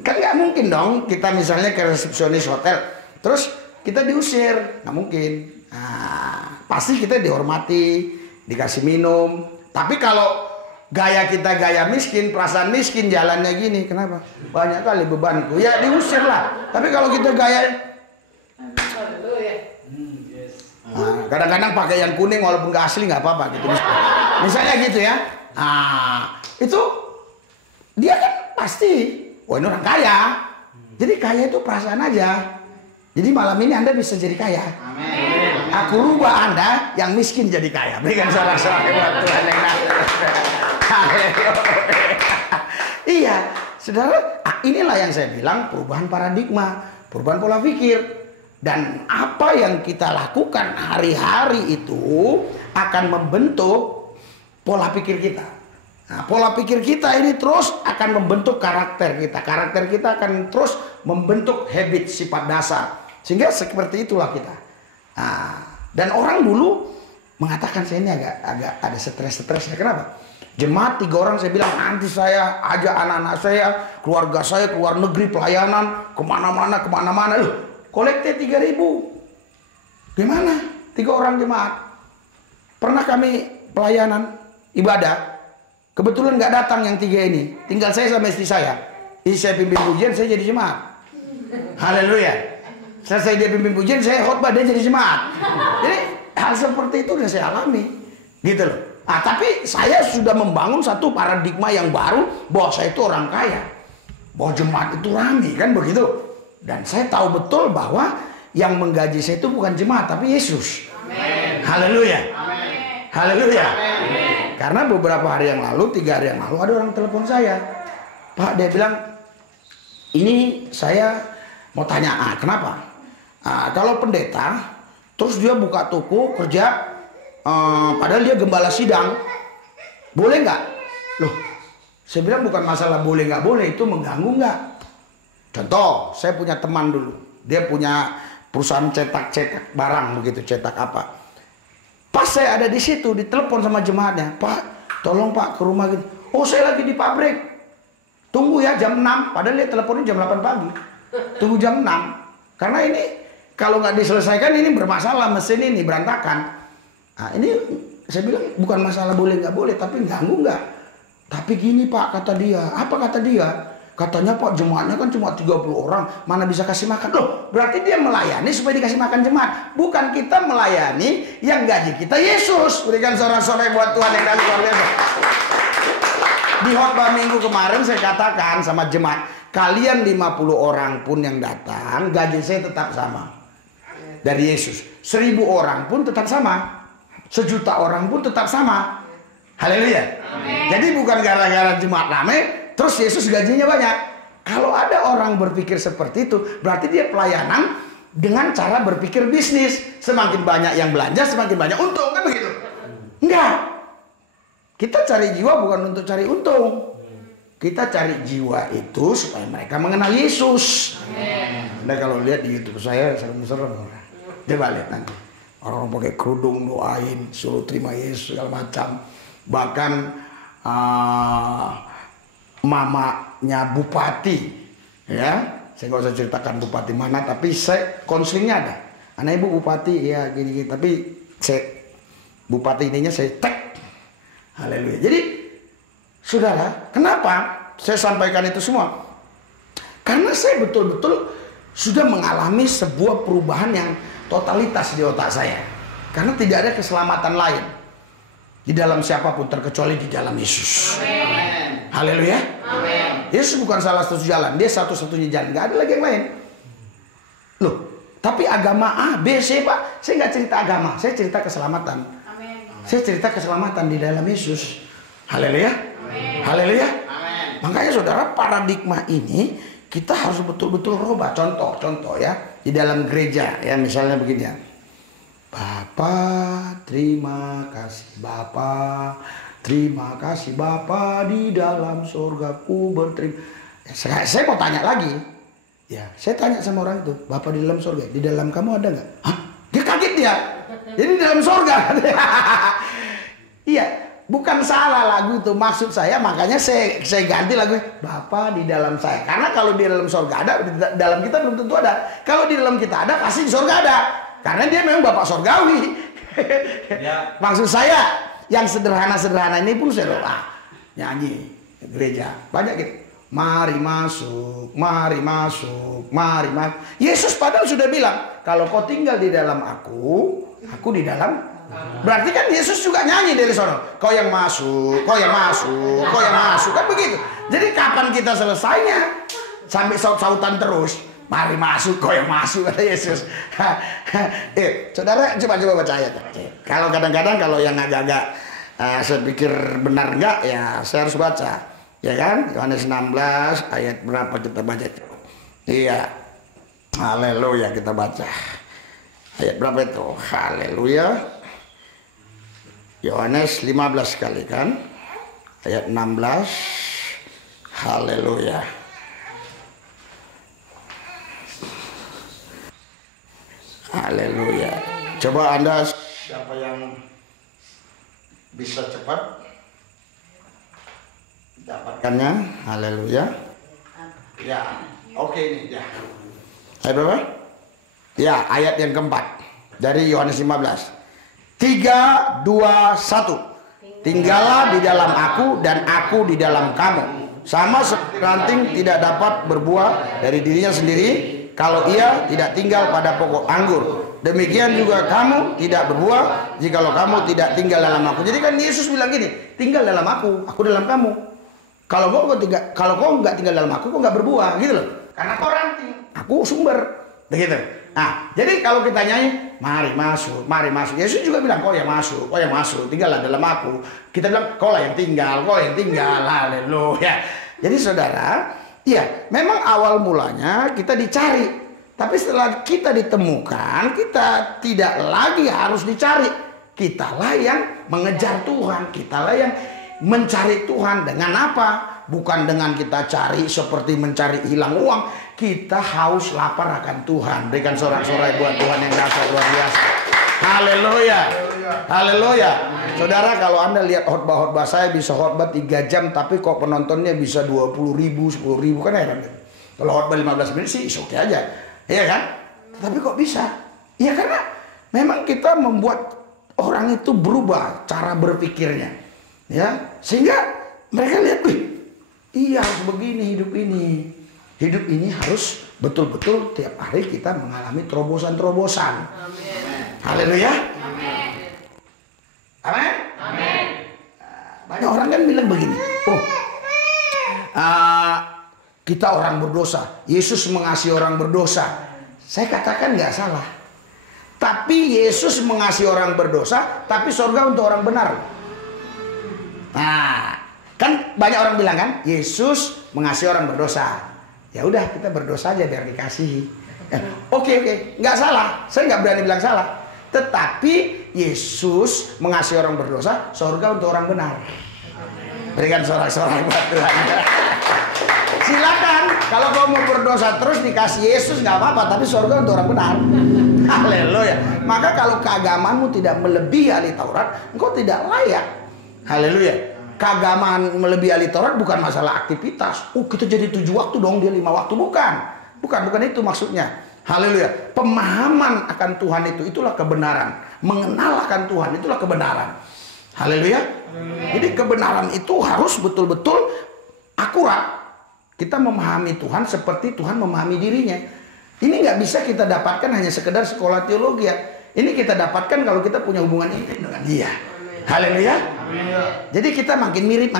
Kan nggak mungkin dong kita misalnya ke resepsionis hotel, terus kita diusir, nggak mungkin. Nah, pasti kita dihormati, dikasih minum. Tapi kalau gaya kita gaya miskin, perasaan miskin, jalannya gini, kenapa? Banyak kali bebanku, ya diusir lah. Tapi kalau kita gaya, kadang-kadang pakai yang kuning walaupun nggak asli nggak apa-apa gitu. Misalnya gitu ya. Nah, itu dia kan pasti, wah ini orang kaya. Jadi kaya itu perasaan aja. Jadi malam ini Anda bisa jadi kaya. Amin. Aku rubah Anda yang miskin jadi kaya. Berikan sorak-sorai buat Tuhan yang Iya, saudara, inilah yang saya bilang perubahan paradigma, perubahan pola pikir. Dan apa yang kita lakukan hari-hari itu akan membentuk pola pikir kita. Nah, pola pikir kita ini terus akan membentuk karakter kita. Karakter kita akan terus membentuk habit, sifat dasar. Sehingga seperti itulah kita. Nah, dan orang dulu mengatakan saya ini agak ada stres-stresnya. Kenapa? Jemaat 3 orang saya bilang nanti saya ajak anak-anak saya, keluarga saya keluar negeri pelayanan kemana-mana. Loh, kolekte 3.000. Gimana? 3 orang jemaat. Pernah kami pelayanan ibadah. Kebetulan nggak datang yang 3 ini. Tinggal saya sama istri saya. Jadi saya pimpin pujian, saya jadi jemaat. Haleluya. Selesai dia pimpin pujian, saya khotbah, dia jadi jemaat. Jadi hal seperti itu udah saya alami, gitu loh. Nah, tapi saya sudah membangun satu paradigma yang baru bahwa saya itu orang kaya, bahwa jemaat itu ramai, kan begitu. Dan saya tahu betul bahwa yang menggaji saya itu bukan jemaat, tapi Yesus. Amin. Haleluya. Amin. Haleluya. Amin. Karena beberapa hari yang lalu, 3 hari yang lalu ada orang telepon saya, Pak, dia bilang, ini saya mau tanya, kenapa? Kalau pendeta, terus dia buka toko kerja, padahal dia gembala sidang, boleh nggak? Loh, saya bilang bukan masalah boleh nggak boleh, itu mengganggu nggak? Contoh, saya punya teman dulu, dia punya perusahaan cetak barang begitu, cetak apa? Pas saya ada di situ, ditelepon sama jemaatnya, Pak, tolong Pak ke rumah gitu. Oh, saya lagi di pabrik, tunggu ya jam 6. Padahal dia teleponnya jam 8 pagi, tunggu jam 6, karena ini kalau nggak diselesaikan ini bermasalah, mesin ini berantakan. Nah, ini saya bilang bukan masalah boleh nggak boleh, tapi ganggu nggak? Tapi gini Pak, kata dia. Apa kata dia? Katanya Pak, jemaatnya kan cuma 30 orang, mana bisa kasih makan? Loh, berarti dia melayani supaya dikasih makan jemaat. Bukan kita melayani yang gaji kita Yesus. Berikan sorak-sorai buat Tuhan yang luar biasa. Di khotbah minggu kemarin saya katakan sama jemaat, kalian 50 orang pun yang datang, gaji saya tetap sama. Dari Yesus. 1000 orang pun tetap sama. 1.000.000 orang pun tetap sama. Haleluya. Jadi bukan gara-gara jemaat ramai, terus Yesus gajinya banyak. Kalau ada orang berpikir seperti itu, berarti dia pelayanan dengan cara berpikir bisnis. Semakin banyak yang belanja, semakin banyak untung, kan begitu? Enggak. Kita cari jiwa bukan untuk cari untung. Kita cari jiwa itu supaya mereka mengenal Yesus. Anda kalau lihat di YouTube saya serem-serem. Coba lihat nanti. Orang pakai kerudung doain, suruh terima Yesus segala macam. Bahkan mamanya bupati, ya, saya nggak usah ceritakan bupati mana, tapi saya konselingnya ada. Anak ibu bupati, ya gini-gini, tapi saya bupati ininya saya tag. Haleluya. Jadi, saudara, kenapa saya sampaikan itu semua? Karena saya betul-betul sudah mengalami sebuah perubahan yang totalitas di otak saya. Karena tidak ada keselamatan lain di dalam siapapun terkecuali di dalam Yesus. Amen. Haleluya. Amen. Yesus bukan salah satu jalan, dia satu-satunya jalan, nggak ada lagi yang lain. Loh, tapi agama A, B, C, Pak, saya nggak cerita agama, saya cerita keselamatan. Amen. Saya cerita keselamatan di dalam Yesus. Haleluya. Amen. Haleluya. Amen. Makanya saudara, paradigma ini kita harus betul-betul rubah. Contoh ya, di dalam gereja ya, misalnya begini ya. Bapa, terima kasih Bapa, terima kasih Bapa di dalam surgaku berterima. Saya mau tanya lagi, ya saya tanya sama orang itu, Bapa di dalam surga, di dalam kamu ada nggak? Hah? Dia kaget dia, jadi di dalam surga. Iya, bukan salah lagu itu, maksud saya makanya saya ganti lagu Bapa di dalam saya, karena kalau di dalam surga ada, di dalam kita belum tentu ada. Kalau di dalam kita ada, pasti di surga ada. Karena dia memang Bapak Surgawi. Ya. Maksud saya, yang sederhana-sederhana ini pun saya doa. Nyanyi gereja. Banyak gitu. Mari masuk, mari masuk, mari masuk. Yesus padahal sudah bilang, kalau kau tinggal di dalam aku di dalam. Berarti kan Yesus juga nyanyi dari sana. Kau yang masuk, kau yang masuk, kau yang masuk. Kan begitu. Jadi kapan kita selesainya? Sampai saut-sautan terus. Mari masuk, kau yang masuk, kata Yesus. Saudara coba baca ayat. Kalau kadang-kadang kalau yang agak-agak saya pikir benar enggak, ya saya harus baca. Ya kan? Yohanes 16 ayat berapa kita baca? Iya. Haleluya, kita baca. Ayat berapa itu? Haleluya. Yohanes 15 kali kan? Ayat 16. Haleluya. Haleluya. Coba Anda, siapa yang bisa cepat dapatkannya? Haleluya. Ya, oke ini ya. Ayat berapa? Ya, ayat yang keempat dari Yohanes 15. 3, 2, 1. Tinggallah di dalam aku dan aku di dalam kamu. Sama seperti ranting tidak dapat berbuah dari dirinya sendiri kalau ia tidak tinggal pada pokok anggur. Demikian juga kamu tidak berbuah jikalau kamu tidak tinggal dalam aku. Jadi kan Yesus bilang gini, tinggal dalam aku dalam kamu. Kalau kau nggak tinggal dalam aku, kau nggak berbuah, gitu loh. Karena kau ranting, aku sumber, begitu. Nah, jadi kalau kita nyanyi, mari masuk, mari masuk. Yesus juga bilang, kau yang masuk, tinggallah dalam aku. Kita bilang, kau lah yang tinggal, haleluya. Jadi saudara, iya, memang awal mulanya kita dicari, tapi setelah kita ditemukan, kita tidak lagi harus dicari. Kitalah yang mengejar Tuhan, kitalah yang mencari Tuhan. Dengan apa? Bukan dengan kita cari seperti mencari hilang uang. Kita haus lapar akan Tuhan. Berikan sorak-sorai buat Tuhan yang dahsyat luar biasa. Haleluya. Haleluya. Saudara, kalau Anda lihat khotbah-khotbah saya, bisa khotbah 3 jam tapi kok penontonnya bisa 20.000, 10.000, kan heran. Kalau khotbah 15 menit sih oke aja. Iya kan? Tapi kok bisa? Ya karena memang kita membuat orang itu berubah cara berpikirnya. Ya, sehingga mereka lihat, wih, iya harus begini hidup ini. Hidup ini harus betul-betul tiap hari kita mengalami terobosan-terobosan. Haleluya. Amin. Amin. Banyak orang kan bilang begini, oh kita orang berdosa, Yesus mengasihi orang berdosa. Saya katakan nggak salah. Tapi Yesus mengasihi orang berdosa, tapi surga untuk orang benar. Nah, kan banyak orang bilang kan, Yesus mengasihi orang berdosa. Ya udah, kita berdosa aja biar dikasihi. Oke, nggak salah. Saya nggak berani bilang salah. Tetapi Yesus mengasihi orang berdosa, surga untuk orang benar. Berikan sorak-sorak buat Tuhan. Silakan, kalau kau mau berdosa terus dikasih Yesus nggak apa-apa, tapi surga untuk orang benar. Haleluya. Maka kalau keagamanmu tidak melebihi ahli Taurat, engkau tidak layak. Haleluya. Keagamaan melebihi ahli Taurat bukan masalah aktivitas. Kita jadi 7 waktu dong, dia 5 waktu. Bukan itu maksudnya. Haleluya. Pemahaman akan Tuhan itulah kebenaran. Mengenal akan Tuhan itulah kebenaran. Haleluya. Jadi kebenaran itu harus betul-betul akurat. Kita memahami Tuhan seperti Tuhan memahami dirinya. Ini nggak bisa kita dapatkan hanya sekedar sekolah teologi ya. Ini kita dapatkan kalau kita punya hubungan intim dengan Dia. Haleluya. Jadi kita makin mirip.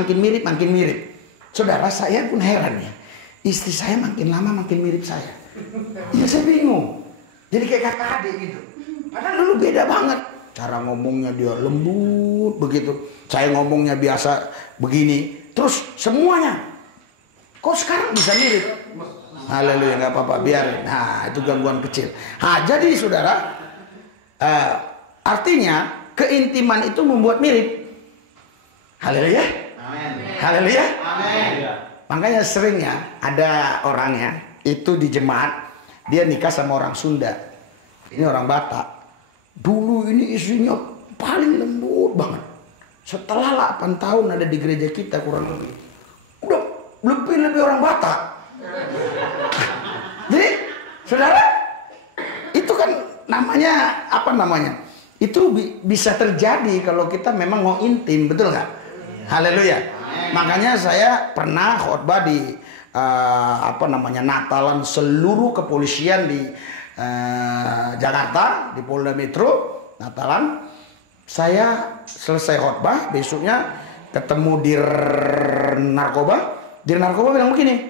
Saudara, saya pun heran ya. Istri saya makin lama makin mirip saya. Ya saya bingung. Jadi kayak kakak adik gitu. Padahal dulu beda banget. Cara ngomongnya dia lembut begitu. Saya ngomongnya biasa begini. Terus semuanya. Kok sekarang bisa mirip? Haleluya, nggak apa-apa, biarin. Nah, itu gangguan kecil. Nah, jadi saudara, artinya keintiman itu membuat mirip. Haleluya. Haleluya. Makanya seringnya ada orangnya itu di jemaat, dia nikah sama orang Sunda. Ini orang Batak. Dulu ini istrinya paling lembut banget. Setelah 8 tahun ada di gereja kita kurang lebih, udah lebih orang Batak. Jadi saudara, itu kan namanya apa namanya? Itu bisa terjadi kalau kita memang mau intim, betul nggak? Haleluya. Makanya saya pernah khotbah di Natalan seluruh kepolisian di Jakarta, di Polda Metro Natalan. Saya selesai khotbah, besoknya ketemu dir narkoba. Dir narkoba bilang begini,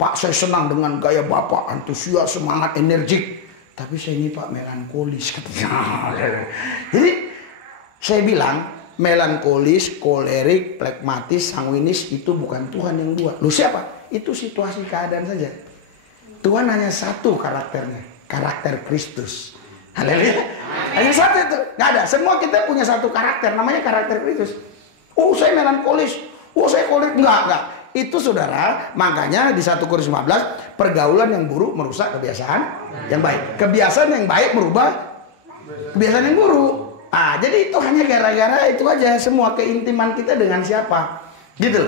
Pak, saya senang dengan gaya Bapak, antusias, semangat, energik. Tapi saya ini Pak melankolis katanya. Jadi saya bilang melankolis, kolerik, plekmatis, sanguinis itu bukan Tuhan yang buat. Lu siapa? Itu situasi keadaan saja. Tuhan hanya satu karakternya, karakter Kristus. Haleluya. Hanya satu itu, nggak ada. Semua kita punya satu karakter, namanya karakter Kristus. Saya melankolis, saya kolerik, enggak. Itu saudara, makanya di 1 Korintus 15, pergaulan yang buruk merusak kebiasaan yang baik. Kebiasaan yang baik merubah kebiasaan yang buruk. Jadi itu hanya gara-gara itu aja, semua keintiman kita dengan siapa. Gitu.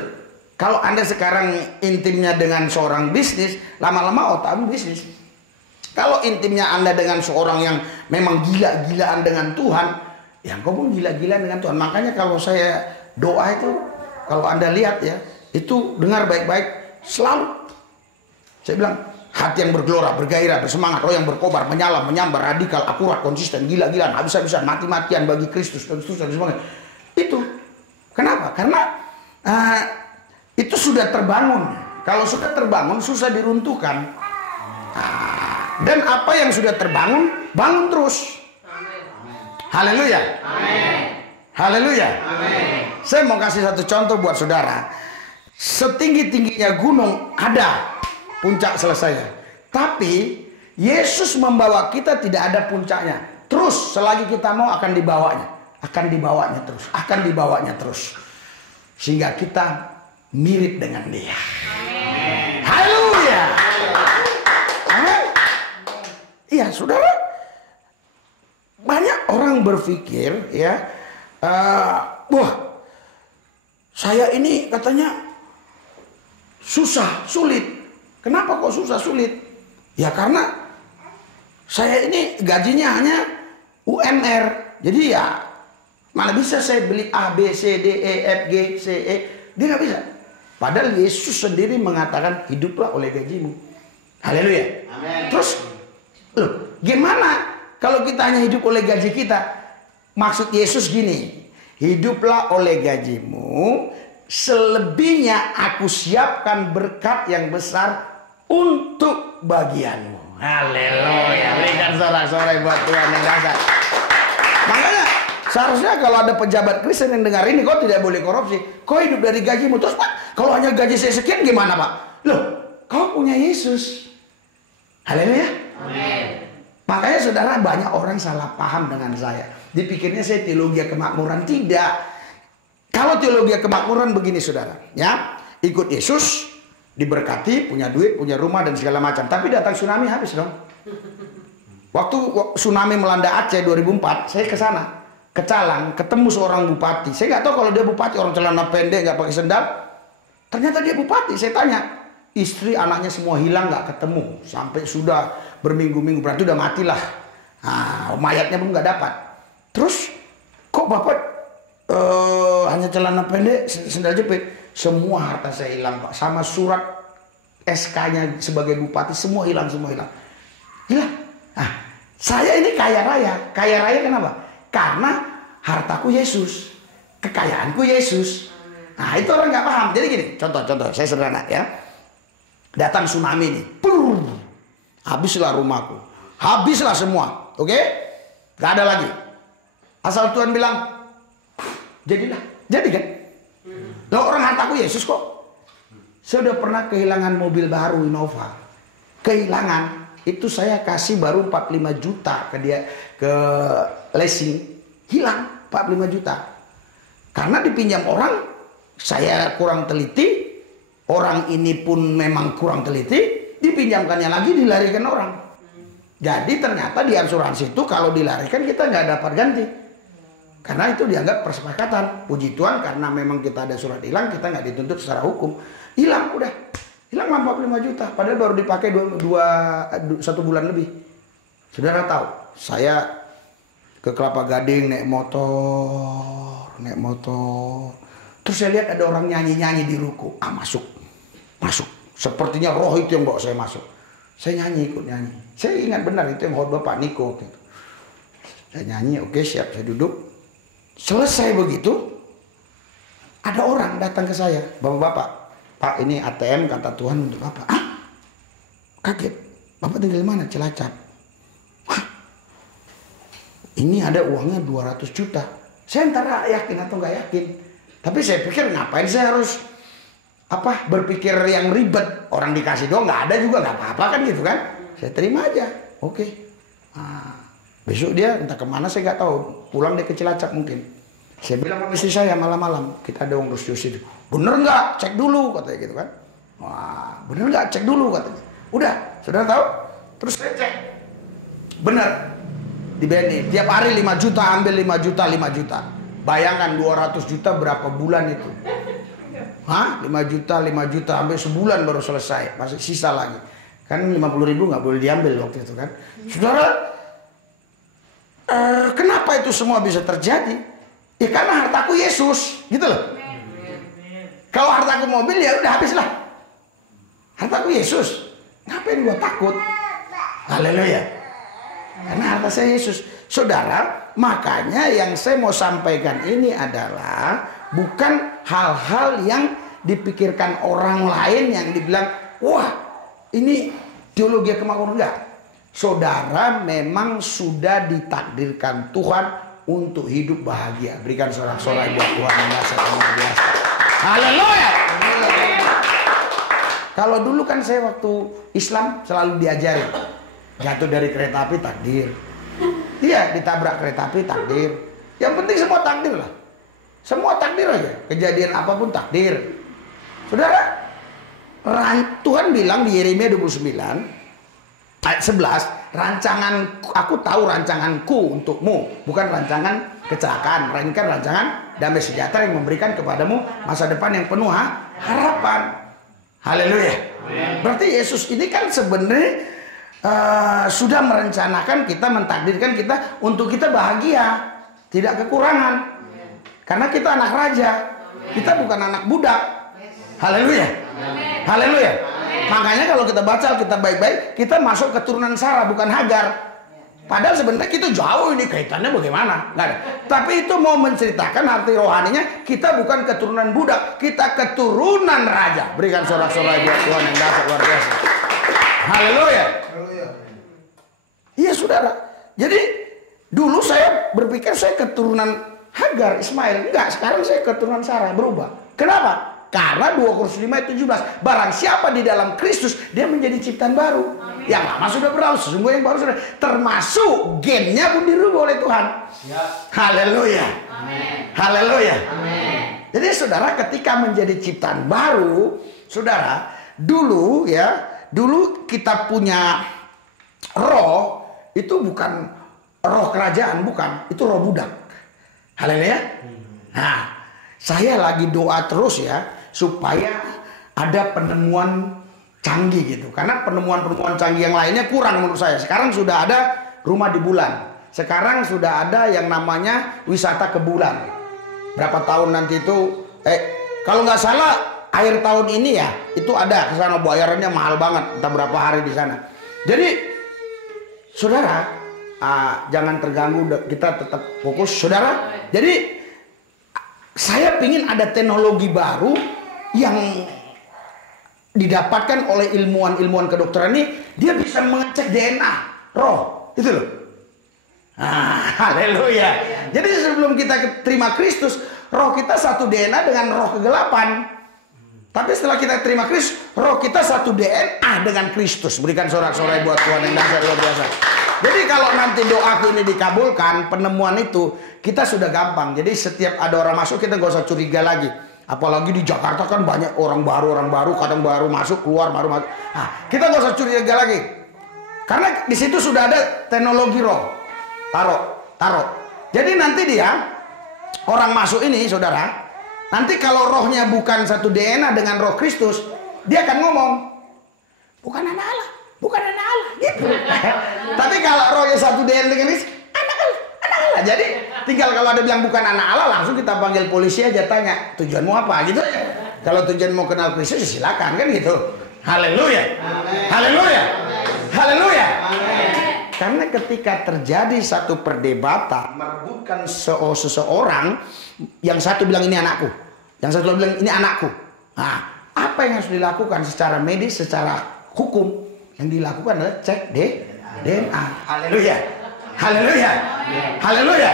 Kalau Anda sekarang intimnya dengan seorang bisnis, lama-lama otakmu bisnis. Kalau intimnya Anda dengan seorang yang memang gila-gilaan dengan Tuhan, ya kau pun gila-gilaan dengan Tuhan. Makanya kalau saya doa itu, kalau Anda lihat ya, itu dengar baik-baik, selalu saya bilang hati yang bergelora, bergairah, bersemangat, roh yang berkobar, menyala, menyambar, radikal, akurat, konsisten, gila-gilaan, habis-habisan, mati-matian bagi Kristus dan seterusnya. Itu kenapa? Karena itu sudah terbangun. Kalau sudah terbangun susah diruntuhkan. Dan apa yang sudah terbangun, bangun terus. Haleluya. Haleluya. Saya mau kasih satu contoh buat saudara. Setinggi-tingginya gunung ada puncak selesainya, tapi Yesus membawa kita tidak ada puncaknya. Terus selagi kita mau akan dibawanya terus, sehingga kita mirip dengan Dia. Haleluya. Iya saudara, banyak orang berpikir ya, saya ini katanya susah, sulit. Kenapa kok susah, sulit? Ya karena saya ini gajinya hanya UMR. Jadi ya mana bisa saya beli A, B, C, D, E, F, G, C, E. Dia nggak bisa. Padahal Yesus sendiri mengatakan hiduplah oleh gajimu. Haleluya. Terus loh, gimana kalau kita hanya hidup oleh gaji kita? Maksud Yesus gini, hiduplah oleh gajimu, selebihnya aku siapkan berkat yang besar untuk bagianmu. Haleluya. Berikan sorak-sorai buat Tuhan yang dahsyat. Makanya seharusnya kalau ada pejabat Kristen yang dengar ini, kau tidak boleh korupsi, kau hidup dari gajimu. Terus Pak, kalau hanya gaji saya sekian gimana Pak? Loh, kau punya Yesus. Haleluya. Amin. Makanya saudara, banyak orang salah paham dengan saya. Dipikirnya saya teologi kemakmuran. Tidak. Kalau teologi kemakmuran begini saudara, ya, ikut Yesus, diberkati, punya duit, punya rumah dan segala macam. Tapi datang tsunami habis dong. Waktu tsunami melanda Aceh 2004, saya ke sana, ke Calang, ketemu seorang bupati. Saya nggak tahu kalau dia bupati, orang celana pendek, nggak pakai sendal. Ternyata dia bupati. Saya tanya, istri, anaknya semua hilang, nggak ketemu. Sampai sudah berminggu-minggu, berarti udah matilah. Nah, mayatnya pun nggak dapat. Terus, kok bapak hanya celana pendek, sendal jepit? Semua harta saya hilang Pak, sama surat SK-nya sebagai bupati, semua hilang, semua hilang. Hilang. Nah, saya ini kaya raya. Kaya raya kenapa? Karena hartaku Yesus, kekayaanku Yesus. Nah, itu orang nggak paham. Jadi gini, contoh, saya sederhana ya. Datang tsunami nih, habislah rumahku, habislah semua, oke? Gak ada lagi. Asal Tuhan bilang, jadilah, jadi kan? Loh, orang hartaku Yesus kok. Saya udah pernah kehilangan mobil baru Innova. Kehilangan. Itu saya kasih baru 45 juta ke dia, ke leasing. Hilang 45 juta. Karena dipinjam orang, saya kurang teliti. Orang ini pun memang kurang teliti. Dipinjamkannya lagi, dilarikan orang. Jadi ternyata di asuransi itu kalau dilarikan kita nggak dapat ganti. Karena itu dianggap persepakatan. Puji Tuhan, karena memang kita ada surat hilang, kita nggak dituntut secara hukum. Hilang, udah. Hilang 45 juta. Padahal baru dipakai 1 bulan lebih. Saudara tahu, saya ke Kelapa Gading naik motor. Terus saya lihat ada orang nyanyi-nyanyi di ruko. Masuk. Sepertinya roh itu yang bawa saya masuk. Saya nyanyi, ikut nyanyi. Saya ingat benar itu yang khotbah Pak Niko. Gitu. Saya nyanyi, oke, siap, saya duduk. Selesai begitu, ada orang datang ke saya, bapak-bapak, Pak, ini ATM kata Tuhan untuk Bapak. Kaget, Bapak tinggal di mana? Cilacap. Ini ada uangnya 200 juta. Saya antara yakin atau nggak yakin, tapi saya pikir ngapain saya harus berpikir yang ribet. Orang dikasih doang, nggak ada juga nggak apa-apa kan gitu kan? Saya terima aja, oke. Besok dia entah kemana saya nggak tahu, pulang dia ke Cilacap mungkin. Saya bilang sama istri saya malam-malam, kita ada uang 200 juta. Bener nggak? Cek dulu katanya gitu kan. Wah, bener nggak? Cek dulu katanya. Udah, saudara tahu? Terus saya cek, bener di BNI. Tiap hari 5 juta, ambil 5 juta. Bayangkan 200 juta berapa bulan itu? 5 juta, ambil sebulan baru selesai, masih sisa lagi. Kan 50.000 nggak boleh diambil waktu itu kan. Saudara, kenapa itu semua bisa terjadi? Ya karena hartaku Yesus, gitu loh. Kalau hartaku mobil ya udah habislah. Hartaku Yesus, ngapain gua takut? Haleluya. Karena harta saya Yesus. Saudara, makanya yang saya mau sampaikan ini adalah bukan hal-hal yang dipikirkan orang lain yang dibilang, wah ini teologi kemakmuran. Enggak. Saudara memang sudah ditakdirkan Tuhan untuk hidup bahagia. Berikan sorak-sorai buat Tuhan yang luar biasa. Haleluya. Kalau dulu kan saya waktu Islam selalu diajari, jatuh dari kereta api takdir. Iya, ditabrak kereta api takdir. Yang penting semua takdir lah. Semua takdir aja. Kejadian apapun takdir. Saudara, Tuhan bilang di Yeremia 29 ayat 11, rancangan, aku tahu rancanganku untukmu, bukan rancangan kecelakaan, melainkan rancangan damai sejahtera yang memberikan kepadamu masa depan yang penuh harapan. Haleluya. Berarti Yesus ini kan sebenarnya sudah merencanakan kita, mentakdirkan kita untuk kita bahagia, tidak kekurangan. Karena kita anak raja, kita bukan anak budak. Haleluya. Haleluya. Makanya kalau kita baca kita baik-baik, kita masuk keturunan Sarah bukan Hagar. Padahal sebenarnya kita jauh, ini kaitannya bagaimana? Nggak ada. Tapi itu mau menceritakan arti rohaninya, kita bukan keturunan budak, kita keturunan raja. Berikan sorak-sorai buat Tuhan yang dahsyat luar biasa. Haleluya. Iya saudara. Jadi dulu saya berpikir saya keturunan Hagar, Ismail. Enggak, sekarang saya keturunan Sarah, berubah. Kenapa? Karena 2 Korintus 5 ayat 17, barang siapa di dalam Kristus, dia menjadi ciptaan baru. Amin. Yang lama sudah berlalu, sesungguhnya yang baru sudah, termasuk gennya pun dirubah oleh Tuhan. Ya. Haleluya. Haleluya. Jadi saudara, ketika menjadi ciptaan baru, saudara, dulu kita punya roh, itu bukan roh kerajaan, bukan, itu roh budak. Haleluya. Nah, saya lagi doa terus ya, supaya ada penemuan canggih gitu. Karena penemuan-penemuan canggih yang lainnya kurang menurut saya. Sekarang sudah ada rumah di bulan. Sekarang sudah ada yang namanya wisata ke bulan. Berapa tahun nanti itu, kalau nggak salah akhir tahun ini ya, itu ada ke sana, bayarannya mahal banget, entah berapa hari di sana. Jadi, saudara, jangan terganggu, kita tetap fokus, saudara. Jadi, saya ingin ada teknologi baru yang didapatkan oleh ilmuwan-ilmuwan kedokteran ini. Dia bisa mengecek DNA roh, itu loh. Haleluya. Jadi sebelum kita terima Kristus, roh kita satu DNA dengan roh kegelapan. Tapi setelah kita terima Kristus, roh kita satu DNA dengan Kristus. Berikan sorak-sorai buat Tuhan yang dahsyat luar biasa. Jadi kalau nanti doaku ini dikabulkan, penemuan itu, kita sudah gampang. Jadi setiap ada orang masuk, kita gak usah curiga lagi. Apalagi di Jakarta kan banyak orang baru, kadang baru masuk, keluar, baru masuk. Nah, kita gak usah curiga lagi. Karena di situ sudah ada teknologi roh. Taruh. Jadi nanti dia, orang masuk ini, saudara, nanti kalau rohnya bukan satu DNA dengan roh Kristus, dia akan ngomong, bukan anak Allah, gitu. Tapi kalau rohnya satu DNA dengan Kristus, anak Allah. Jadi tinggal kalau ada bilang bukan anak Allah, langsung kita panggil polisi aja, tanya tujuanmu apa gitu. Kalau tujuan mau kenal Kristus, ya silakan kan gitu. Haleluya. Haleluya. Haleluya. Karena ketika terjadi satu perdebatan merebutkan seseorang, yang satu bilang ini anakku, yang satu bilang ini anakku. Nah, apa yang harus dilakukan secara medis, secara hukum? Yang dilakukan adalah cek DNA. Haleluya. Haleluya. Haleluya.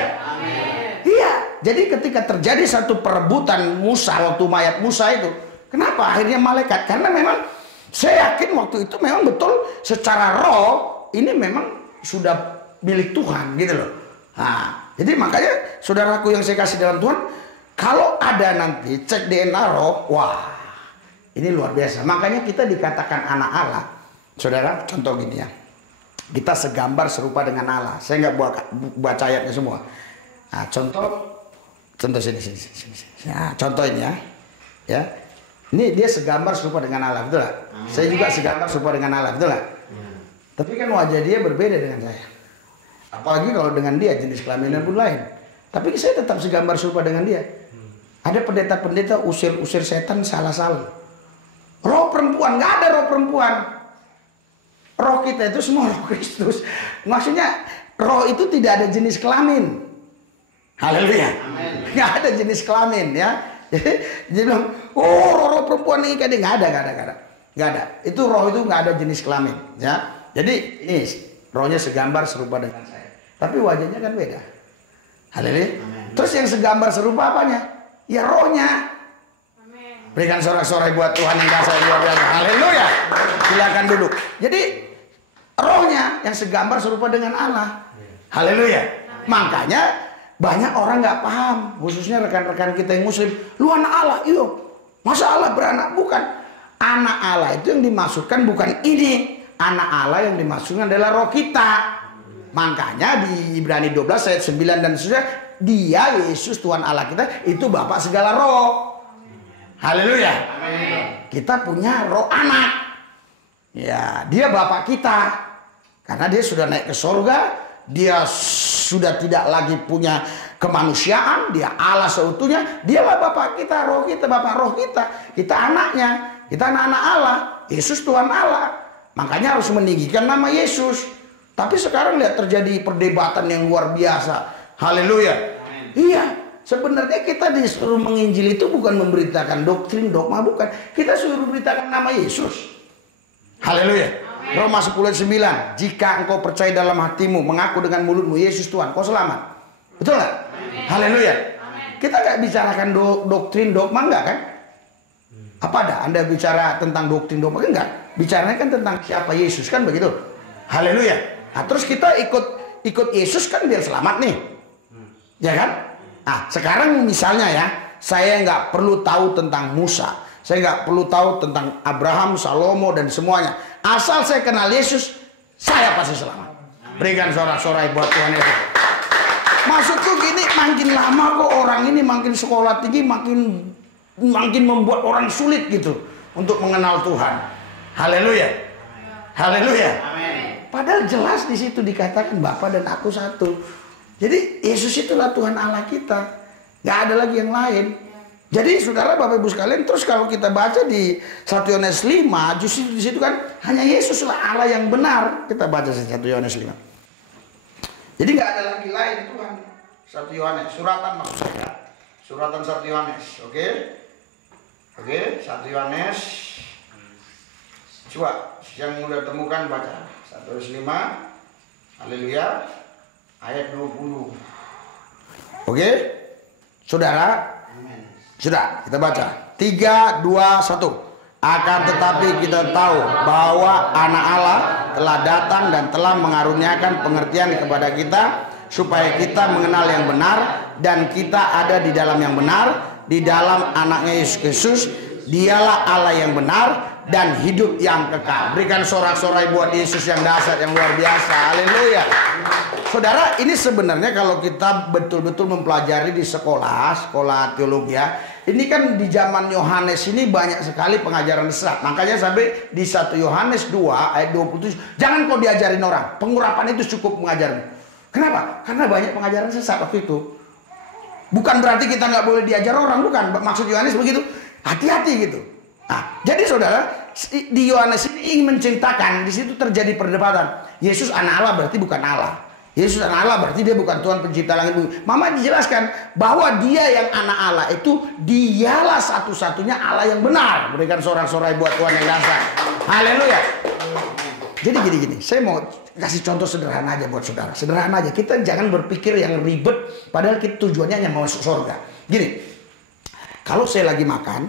Iya. Jadi ketika terjadi satu perebutan Musa, waktu mayat Musa itu, kenapa akhirnya malaikat? Karena memang saya yakin waktu itu memang betul secara roh ini memang sudah milik Tuhan gitu loh. Nah, jadi makanya saudaraku yang saya kasih dalam Tuhan, kalau ada nanti cek DNA roh, wah, ini luar biasa. Makanya kita dikatakan anak Allah. Saudara, contoh gini ya. Kita segambar serupa dengan Allah. Saya nggak baca ayatnya semua. Nah, contoh sini. Nah, contoh ini ya. Ya. Ini dia segambar serupa dengan Allah, betul gak? Saya juga segambar serupa dengan Allah, betul gak? Tapi kan wajah dia berbeda dengan saya. Apalagi kalau dengan dia jenis kelaminnya pun lain. Tapi saya tetap segambar serupa dengan dia. Ada pendeta-pendeta usir setan salah-salah. Roh perempuan, nggak ada roh perempuan. Roh kita itu semua roh Kristus. Maksudnya roh itu tidak ada jenis kelamin. Haleluya. Nggak ada jenis kelamin ya. Dia bilang, oh roh perempuan ini kadang nggak ada. Itu roh itu nggak ada jenis kelamin ya. Jadi ini rohnya segambar serupa dengan saya. Tapi wajahnya kan beda. Haleluya. Terus yang segambar serupa apanya? Ya rohnya. Amen. Berikan sorak-sorai buat Tuhan yang dahsyat luar biasa. Haleluya. Silakan duduk. Jadi rohnya yang segambar serupa dengan Allah. Haleluya. Makanya banyak orang nggak paham, khususnya rekan-rekan kita yang muslim. Lu anak Allah, iyo. Masa Allah beranak? Bukan. Anak Allah itu yang dimaksudkan bukan ini. Anak Allah yang dimaksudkan adalah roh kita. Makanya di Ibrani 12 ayat 9 dan seterusnya, dia Yesus Tuhan Allah kita itu Bapak segala roh. Haleluya. Kita punya roh anak. Ya, dia Bapak kita. Karena dia sudah naik ke surga, dia sudah tidak lagi punya kemanusiaan, dia Allah seutuhnya, dialah Bapak kita, roh kita, Bapak roh kita. Kita anaknya, kita anak-anak Allah. Yesus Tuhan Allah. Makanya harus meninggikan nama Yesus. Tapi sekarang lihat terjadi perdebatan yang luar biasa. Haleluya. Iya, sebenarnya kita disuruh menginjil itu bukan memberitakan doktrin, dogma, bukan. Kita suruh beritakan nama Yesus. Haleluya. Roma 10:9, jika engkau percaya dalam hatimu, mengaku dengan mulutmu Yesus Tuhan, kau selamat. Betul nggak? Haleluya. Kita nggak bicarakan doktrin, dogma, enggak kan? Apa ada? Anda bicara tentang doktrin, dogma, enggak? Bicaranya kan tentang siapa Yesus, kan begitu? Haleluya. Nah, terus kita ikut Yesus kan biar selamat nih, ya kan? Nah, sekarang misalnya ya, saya nggak perlu tahu tentang Musa, saya nggak perlu tahu tentang Abraham, Salomo dan semuanya. Asal saya kenal Yesus, saya pasti selamat. Berikan sorak-sorai buat Tuhan itu. Maksudku gini, makin lama kok orang ini makin sekolah tinggi, makin membuat orang sulit gitu untuk mengenal Tuhan. Haleluya. Haleluya. Padahal jelas di situ dikatakan Bapa dan Aku satu. Jadi Yesus itulah Tuhan Allah kita. Gak ada lagi yang lain. Jadi saudara, Bapak Ibu sekalian, terus kalau kita baca di 1 Yohanes 5, justru di situ kan hanya Yesuslah Allah yang benar. Kita baca 1 Yohanes 5. Jadi nggak ada lagi lain Tuhan. 1 Yohanes, suratan maksud saya. Suratan 1 Yohanes, oke? Oke, 1 Yohanes. Coba yang udah temukan baca 1 Yohanes 5. Haleluya. Ayat 20. Oke? Saudara, sudah, kita baca 3, 2, 1. Akan tetapi kita tahu bahwa anak Allah telah datang dan telah mengaruniakan pengertian kepada kita, supaya kita mengenal yang benar, dan kita ada di dalam yang benar, di dalam anaknya Yesus Kristus. Dialah Allah yang benar dan hidup yang kekal. Berikan sorak-sorai buat Yesus yang dahsyat, yang luar biasa. Haleluya. Saudara, ini sebenarnya kalau kita betul-betul mempelajari di sekolah teologi ya, ini kan di zaman Yohanes ini banyak sekali pengajaran sesat. Makanya sampai di 1 Yohanes 2 ayat 27, jangan kau diajarin orang, pengurapan itu cukup mengajarmu. Kenapa? Karena banyak pengajaran sesat waktu itu. Bukan berarti kita nggak boleh diajar orang, bukan. Maksud Yohanes begitu, hati-hati gitu. Nah, jadi saudara, di Yohanes ini ingin menceritakan, di situ terjadi perdebatan. Yesus anak Allah berarti bukan Allah. Yesus anak Allah berarti dia bukan Tuhan pencipta langit bumi. Mama dijelaskan bahwa dia yang anak Allah itu dialah satu-satunya Allah yang benar. Berikan sorak-sorai buat Tuhan yang dahsyat. Haleluya. Jadi gini, saya mau kasih contoh sederhana aja buat saudara. Sederhana aja. Kita jangan berpikir yang ribet, padahal kita tujuannya hanya mau masuk surga. Gini, kalau saya lagi makan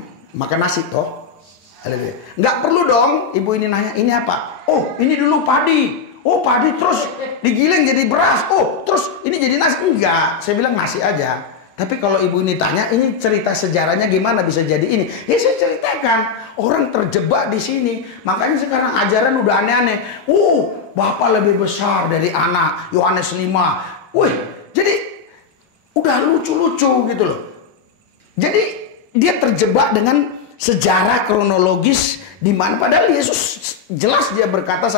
nasi toh, haleluya. Nggak perlu dong ibu ini nanya, ini apa? Oh, ini dulu padi. Oh, padi terus digiling jadi beras. Oh, terus ini jadi nasi. Enggak, saya bilang nasi aja. Tapi kalau ibu ini tanya, ini cerita sejarahnya gimana bisa jadi ini? Ya saya ceritakan, orang terjebak di sini. Makanya sekarang ajaran udah aneh-aneh. Bapak lebih besar dari anak, Yohanes 5. Wih, jadi udah lucu-lucu gitu loh. Jadi dia terjebak dengan sejarah kronologis di mana padahal Yesus jelas dia berkata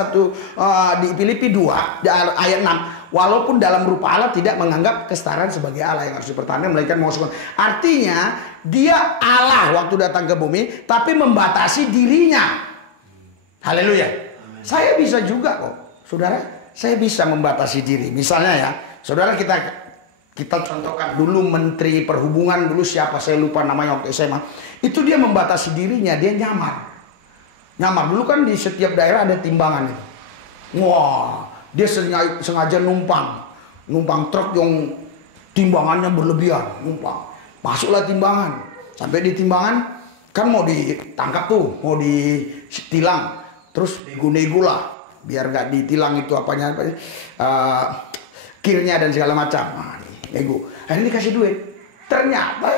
di Filipi 2 ayat 6, walaupun dalam rupa Allah tidak menganggap kesetaraan sebagai Allah yang harus dipertahankan, melainkan mengosongkan. Artinya dia Allah waktu datang ke bumi, tapi membatasi dirinya. Haleluya. Saya bisa juga kok, saudara. Saya bisa membatasi diri. Misalnya ya, saudara, kita contohkan dulu Menteri Perhubungan dulu siapa saya lupa namanya waktu SMA. Itu dia membatasi dirinya, dia nyamar dulu kan di setiap daerah ada timbangan itu. Wah, dia sengaja numpang truk yang timbangannya berlebihan, masuklah timbangan, sampai di timbangan kan mau ditangkap tuh, mau ditilang, terus nego-nego lah biar nggak ditilang itu kirnya dan segala macam. Nego, akhirnya dikasih duit. Ternyata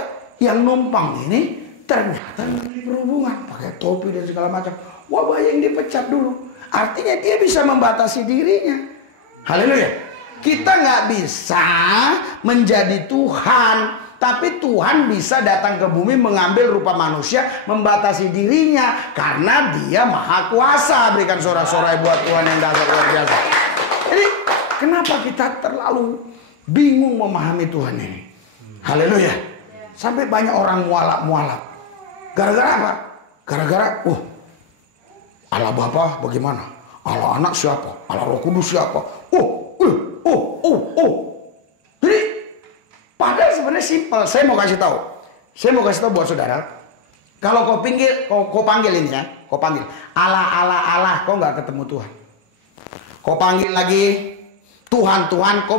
yang numpang ini ternyata Menteri Perhubungan pakai topi dan segala macam. Wah, yang dipecat dulu. Artinya dia bisa membatasi dirinya. Haleluya. Kita nggak bisa menjadi Tuhan, tapi Tuhan bisa datang ke bumi mengambil rupa manusia, membatasi dirinya karena dia maha kuasa. Berikan sorak-sorai buat Tuhan yang dahsyat luar biasa. Jadi kenapa kita terlalu bingung memahami Tuhan ini? Haleluya. Sampai banyak orang mualaf. Gara-gara apa? Gara-gara Allah Bapa bagaimana? Allah Anak siapa? Allah Roh Kudus siapa? Jadi padahal sebenarnya simpel. Saya mau kasih tahu buat saudara. Kalau kau panggil ini ya, kau panggil Allah, kau nggak ketemu Tuhan. Kau panggil lagi Tuhan, kau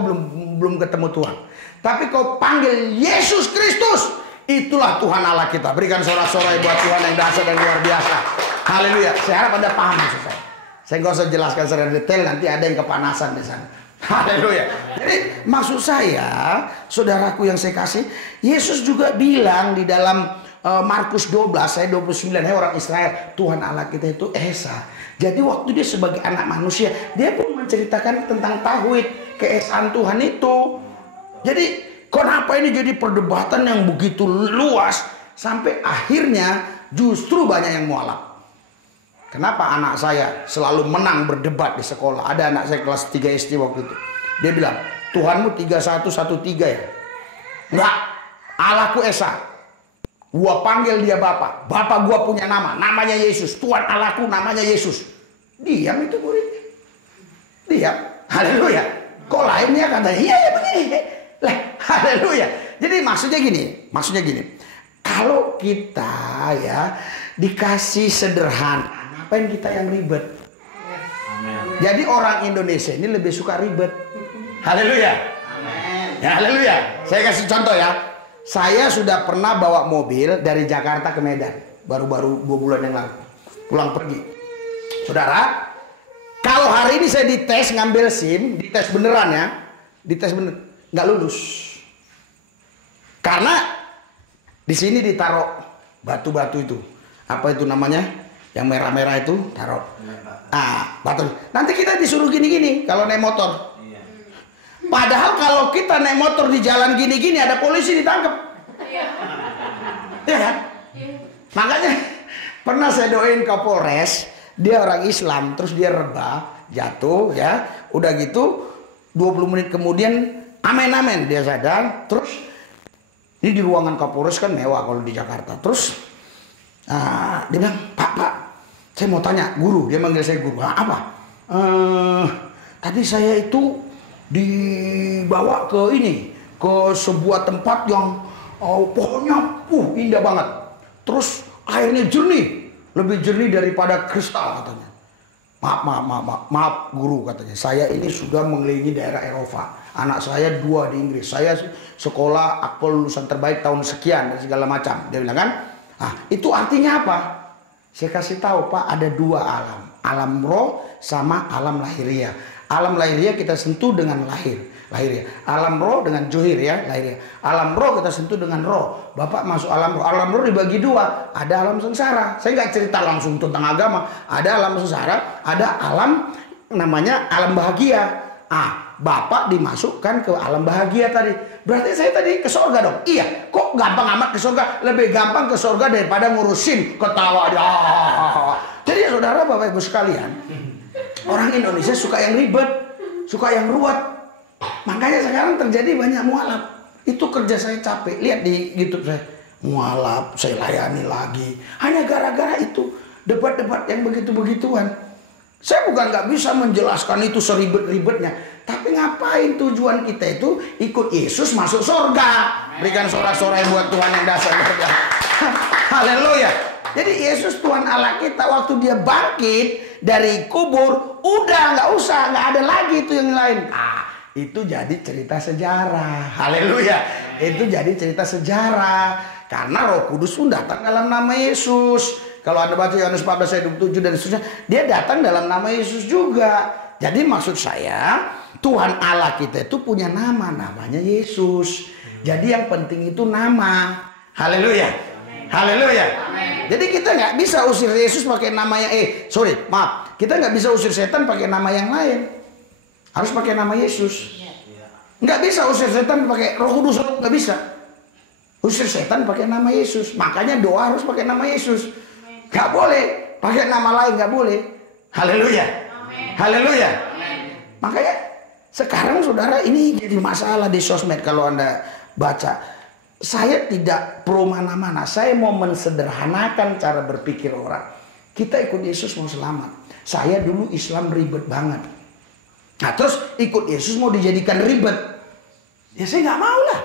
belum ketemu Tuhan. Tapi kau panggil Yesus Kristus, itulah Tuhan Allah kita. Berikan sorak-sorai buat Tuhan yang dahsyat dan luar biasa. Haleluya. Saya harap Anda paham maksud saya. Saya nggak usah jelaskan secara detail, nanti ada yang kepanasan di sana. Haleluya. Jadi maksud saya, saudaraku yang saya kasih, Yesus juga bilang di dalam Markus 12 ayat 29, hai orang Israel, Tuhan Allah kita itu Esa. Jadi waktu dia sebagai anak manusia, dia pun menceritakan tentang tauhid, keesaan Tuhan itu. Jadi kenapa ini jadi perdebatan yang begitu luas sampai akhirnya justru banyak yang mualaf. Kenapa anak saya selalu menang berdebat di sekolah? Ada anak saya kelas 3 SD waktu itu. Dia bilang, Tuhanmu 3113 ya? Enggak, Allahku Esa. Gua panggil dia Bapak. Bapak gua punya nama, namanya Yesus. Tuhan Allahku namanya Yesus. Diam itu muridnya. Diam. Haleluya. Kok lain ya katanya? Iya ya begini. Lah, haleluya. Jadi maksudnya gini. Kalau kita ya dikasih sederhana, ngapain kita yang ribet? Jadi orang Indonesia ini lebih suka ribet. Haleluya. Ya, haleluya. Saya kasih contoh ya. Saya sudah pernah bawa mobil dari Jakarta ke Medan. Baru-baru 2 bulan yang lalu. Pulang pergi. Saudara, kalau hari ini saya dites ngambil SIM, dites beneran ya. Dites bener, nggak lulus. Karena di sini ditaruh batu-batu itu. Apa itu namanya? Yang merah-merah itu taruh. Batu. Nanti kita disuruh gini-gini kalau naik motor. Padahal kalau kita naik motor di jalan gini-gini ada polisi ditangkap. Iya kan? Makanya pernah saya doain Kapolres, dia orang Islam, terus dia rebah, jatuh ya. Udah gitu 20 menit kemudian amen dia sadar. Terus ini di ruangan Kapolres kan mewah kalau di Jakarta. Terus dia bilang, Pak, saya mau tanya, guru. Dia manggil saya guru. Apa? Tadi saya itu dibawa ke sebuah tempat yang pohonnya indah banget. Terus airnya jernih, lebih jernih daripada kristal katanya. Maaf guru katanya. Saya ini sudah mengelilingi daerah Eropa. Anak saya 2 di Inggris. Saya sekolah akpol lulusan terbaik tahun sekian dan segala macam. Dia bilang kan, itu artinya apa? Saya kasih tahu Pak, ada 2 alam. Alam roh sama alam lahiriah. Alam lahiriah kita sentuh dengan lahiriah. Alam roh dengan johir ya, lahiriah. Alam roh kita sentuh dengan roh. Bapak masuk alam roh. Alam roh dibagi 2. Ada alam sengsara. Saya nggak cerita langsung tentang agama. Ada alam sengsara, ada alam namanya alam bahagia. Bapak dimasukkan ke alam bahagia tadi. Berarti saya tadi ke surga dong? Iya. Kok gampang amat ke surga? Lebih gampang ke surga daripada ngurusin ketawa. Jadi saudara Bapak Ibu sekalian, orang Indonesia suka yang ribet, suka yang ruwet. Makanya sekarang terjadi banyak mualaf. Itu kerja saya capek. Lihat di YouTube saya. Mualaf, saya layani lagi. Hanya gara-gara itu. Debat-debat yang begitu-begituan. Saya bukan nggak bisa menjelaskan itu seribet-ribetnya. Tapi ngapain tujuan kita itu ikut Yesus masuk surga. Berikan sorak-sorai buat Tuhan yang dahsyat. Haleluya. Jadi Yesus Tuhan Allah kita waktu dia bangkit dari kubur, udah nggak ada lagi itu yang lain. Itu jadi cerita sejarah. Haleluya. Itu jadi cerita sejarah. Karena Roh Kudus pun datang dalam nama Yesus. Kalau Anda baca Yohanes 14 ayat 27 dan seterusnya, dia datang dalam nama Yesus juga. Jadi maksud saya, Tuhan Allah kita itu punya nama, namanya Yesus. Jadi yang penting itu nama. Haleluya. Haleluya. Jadi kita nggak bisa usir Yesus pakai nama yang kita nggak bisa usir setan pakai nama yang lain. Harus pakai nama Yesus. Nggak bisa usir setan pakai Roh Kudus, nggak bisa. Usir setan pakai nama Yesus. Makanya doa harus pakai nama Yesus. Nggak boleh pakai nama lain, nggak boleh. Haleluya. Haleluya. Makanya sekarang saudara ini jadi masalah di sosmed kalau Anda baca. Saya tidak pro mana-mana. Saya mau mensederhanakan cara berpikir orang. Kita ikut Yesus mau selamat. Saya dulu Islam ribet banget. Nah terus ikut Yesus mau dijadikan ribet. Ya saya nggak mau lah.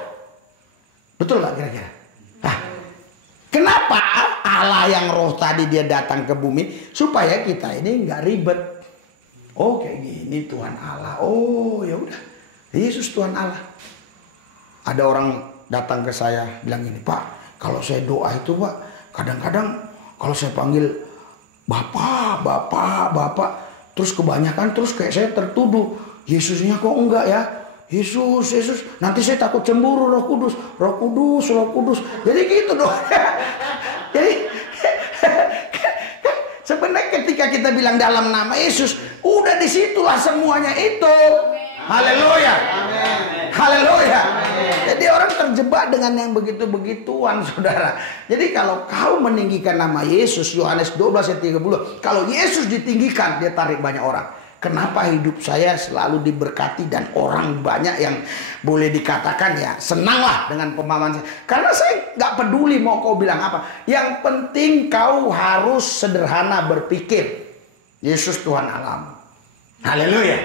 Betul nggak kira-kira? Nah, kenapa Allah yang roh tadi dia datang ke bumi? Supaya kita ini nggak ribet. Oh kayak gini Tuhan Allah. Oh ya udah, Yesus Tuhan Allah. Ada orang datang ke saya bilang gini, Pak, kalau saya doa itu Pak, kadang-kadang kalau saya panggil Bapak, terus kebanyakan terus kayak saya tertuduh, Yesusnya kok enggak ya? Yesus, nanti saya takut cemburu Roh Kudus. Jadi gitu dong. Jadi sebenarnya ketika kita bilang dalam nama Yesus, udah disitulah semuanya itu. Haleluya. Haleluya. Jadi orang terjebak dengan yang begitu-begituan, saudara. Jadi kalau kau meninggikan nama Yesus, Yohanes 12 ayat 30, kalau Yesus ditinggikan, dia tarik banyak orang. Kenapa hidup saya selalu diberkati dan orang banyak yang boleh dikatakan ya senanglah dengan pemahaman saya. Karena saya nggak peduli mau kau bilang apa. Yang penting kau harus sederhana berpikir. Yesus Tuhan alam. Haleluya.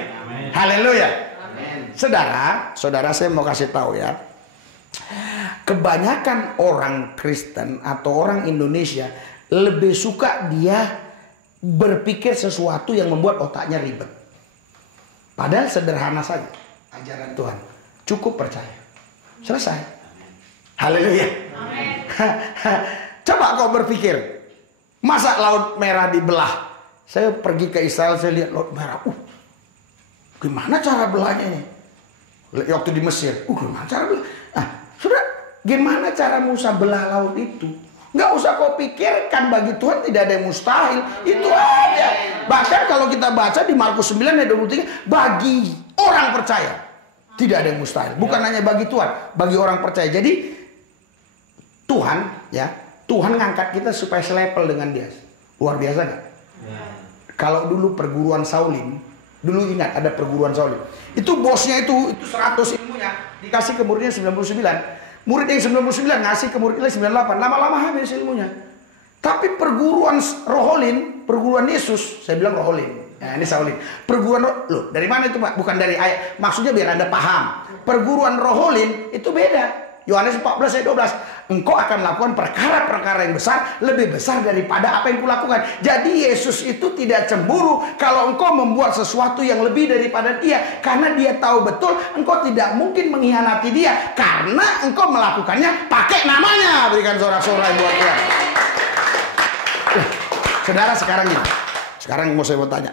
Haleluya. Saudara saya mau kasih tahu ya. Kebanyakan orang Kristen atau orang Indonesia lebih suka dia berpikir sesuatu yang membuat otaknya ribet. Padahal sederhana saja ajaran Tuhan. Cukup percaya. Selesai. Haleluya. Coba kau berpikir, masa Laut Merah dibelah? Saya pergi ke Israel, saya lihat Laut Merah. Gimana cara belahnya ini? Waktu di Mesir, gimana cara belah? Sudah, gimana cara Musa belah laut itu? Nggak usah kau pikirkan, bagi Tuhan tidak ada yang mustahil. Itu aja. Bahkan kalau kita baca di Markus 9 ayat 23, bagi orang percaya tidak ada yang mustahil. Bukan hanya bagi Tuhan, bagi orang percaya. Jadi Tuhan ngangkat kita supaya selevel dengan dia. Luar biasa nggak? Kalau dulu perguruan Shaolin, dulu ingat ada perguruan Shaolin. Itu bosnya itu 100 ilmunya, dikasih ke muridnya 99. Murid yang 99 ngasih ke muridnya 98. Lama-lama habis ilmunya. Tapi perguruan Roholin, perguruan Yesus, saya bilang Roholin. Nah, ini Shaolin. Perguruan loh, dari mana itu Pak? Bukan dari ayat. Maksudnya biar Anda paham. Perguruan Roholin itu beda. Yohanes 14 ayat 12. Engkau akan melakukan perkara-perkara yang besar, lebih besar daripada apa yang kulakukan. Jadi Yesus itu tidak cemburu kalau engkau membuat sesuatu yang lebih daripada dia. Karena dia tahu betul engkau tidak mungkin mengkhianati dia. Karena engkau melakukannya pakai namanya. Berikan sorak-sorai buat Tuhan. Saudara sekarang ini. Sekarang mau saya mau tanya.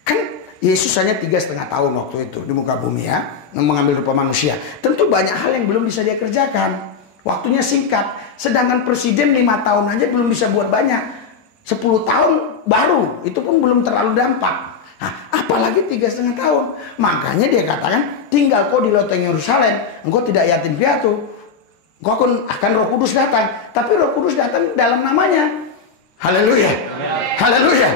Kan Yesus hanya 3,5 tahun waktu itu di muka bumi ya. Mengambil rupa manusia. Tentu banyak hal yang belum bisa dia kerjakan. Waktunya singkat. Sedangkan presiden 5 tahun aja belum bisa buat banyak. 10 tahun baru. Itu pun belum terlalu dampak. Nah, apalagi 3,5 tahun. Makanya dia katakan, tinggal kau di loteng Yerusalem. Engkau tidak yatim piatu. Engkau akan Roh Kudus datang. Tapi Roh Kudus datang dalam namanya. Haleluya. Haleluya.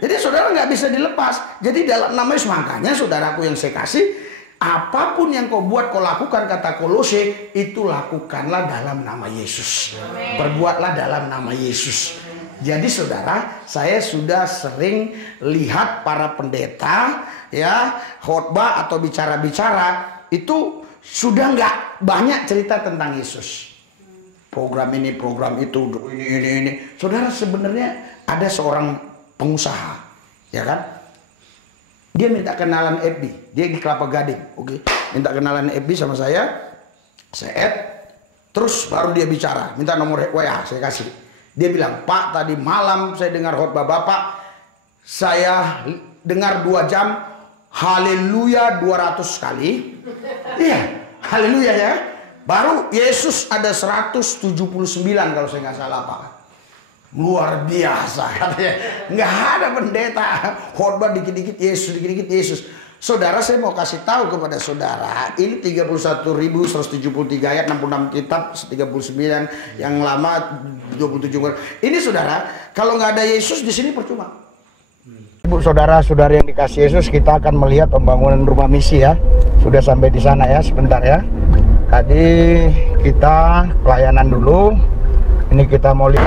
Jadi saudara nggak bisa dilepas. Jadi dalam nama Yesus, makanya saudaraku yang saya kasih, apapun yang kau buat, kau lakukan, kata Kolose, itu lakukanlah dalam nama Yesus. Perbuatlah dalam nama Yesus. Jadi saudara, saya sudah sering lihat para pendeta ya khotbah atau bicara-bicara itu sudah nggak banyak cerita tentang Yesus. Program ini, program itu, ini. Saudara, sebenarnya ada seorang pengusaha, ya kan? Dia minta kenalan FB, dia di Kelapa Gading, oke? Minta kenalan FB sama saya add, terus baru dia bicara, minta nomor WA, saya kasih. Dia bilang, Pak, tadi malam saya dengar khotbah Bapak, saya dengar 2 jam, haleluya 200 kali. Iya, haleluya ya. Baru Yesus ada 179 kalau saya nggak salah Pak. Luar biasa katanya. Nggak ada pendeta khotbah dikit-dikit Yesus, dikit-dikit Yesus. Saudara, saya mau kasih tahu kepada saudara, ini 31.173 ayat, 66 kitab, 39 yang lama 27. Ini saudara, kalau nggak ada Yesus di sini percuma. Ibu saudara-saudari yang dikasih Yesus, kita akan melihat pembangunan rumah misi ya. Sudah sampai di sana ya, sebentar ya. Tadi kita pelayanan dulu. Ini kita mau lihat.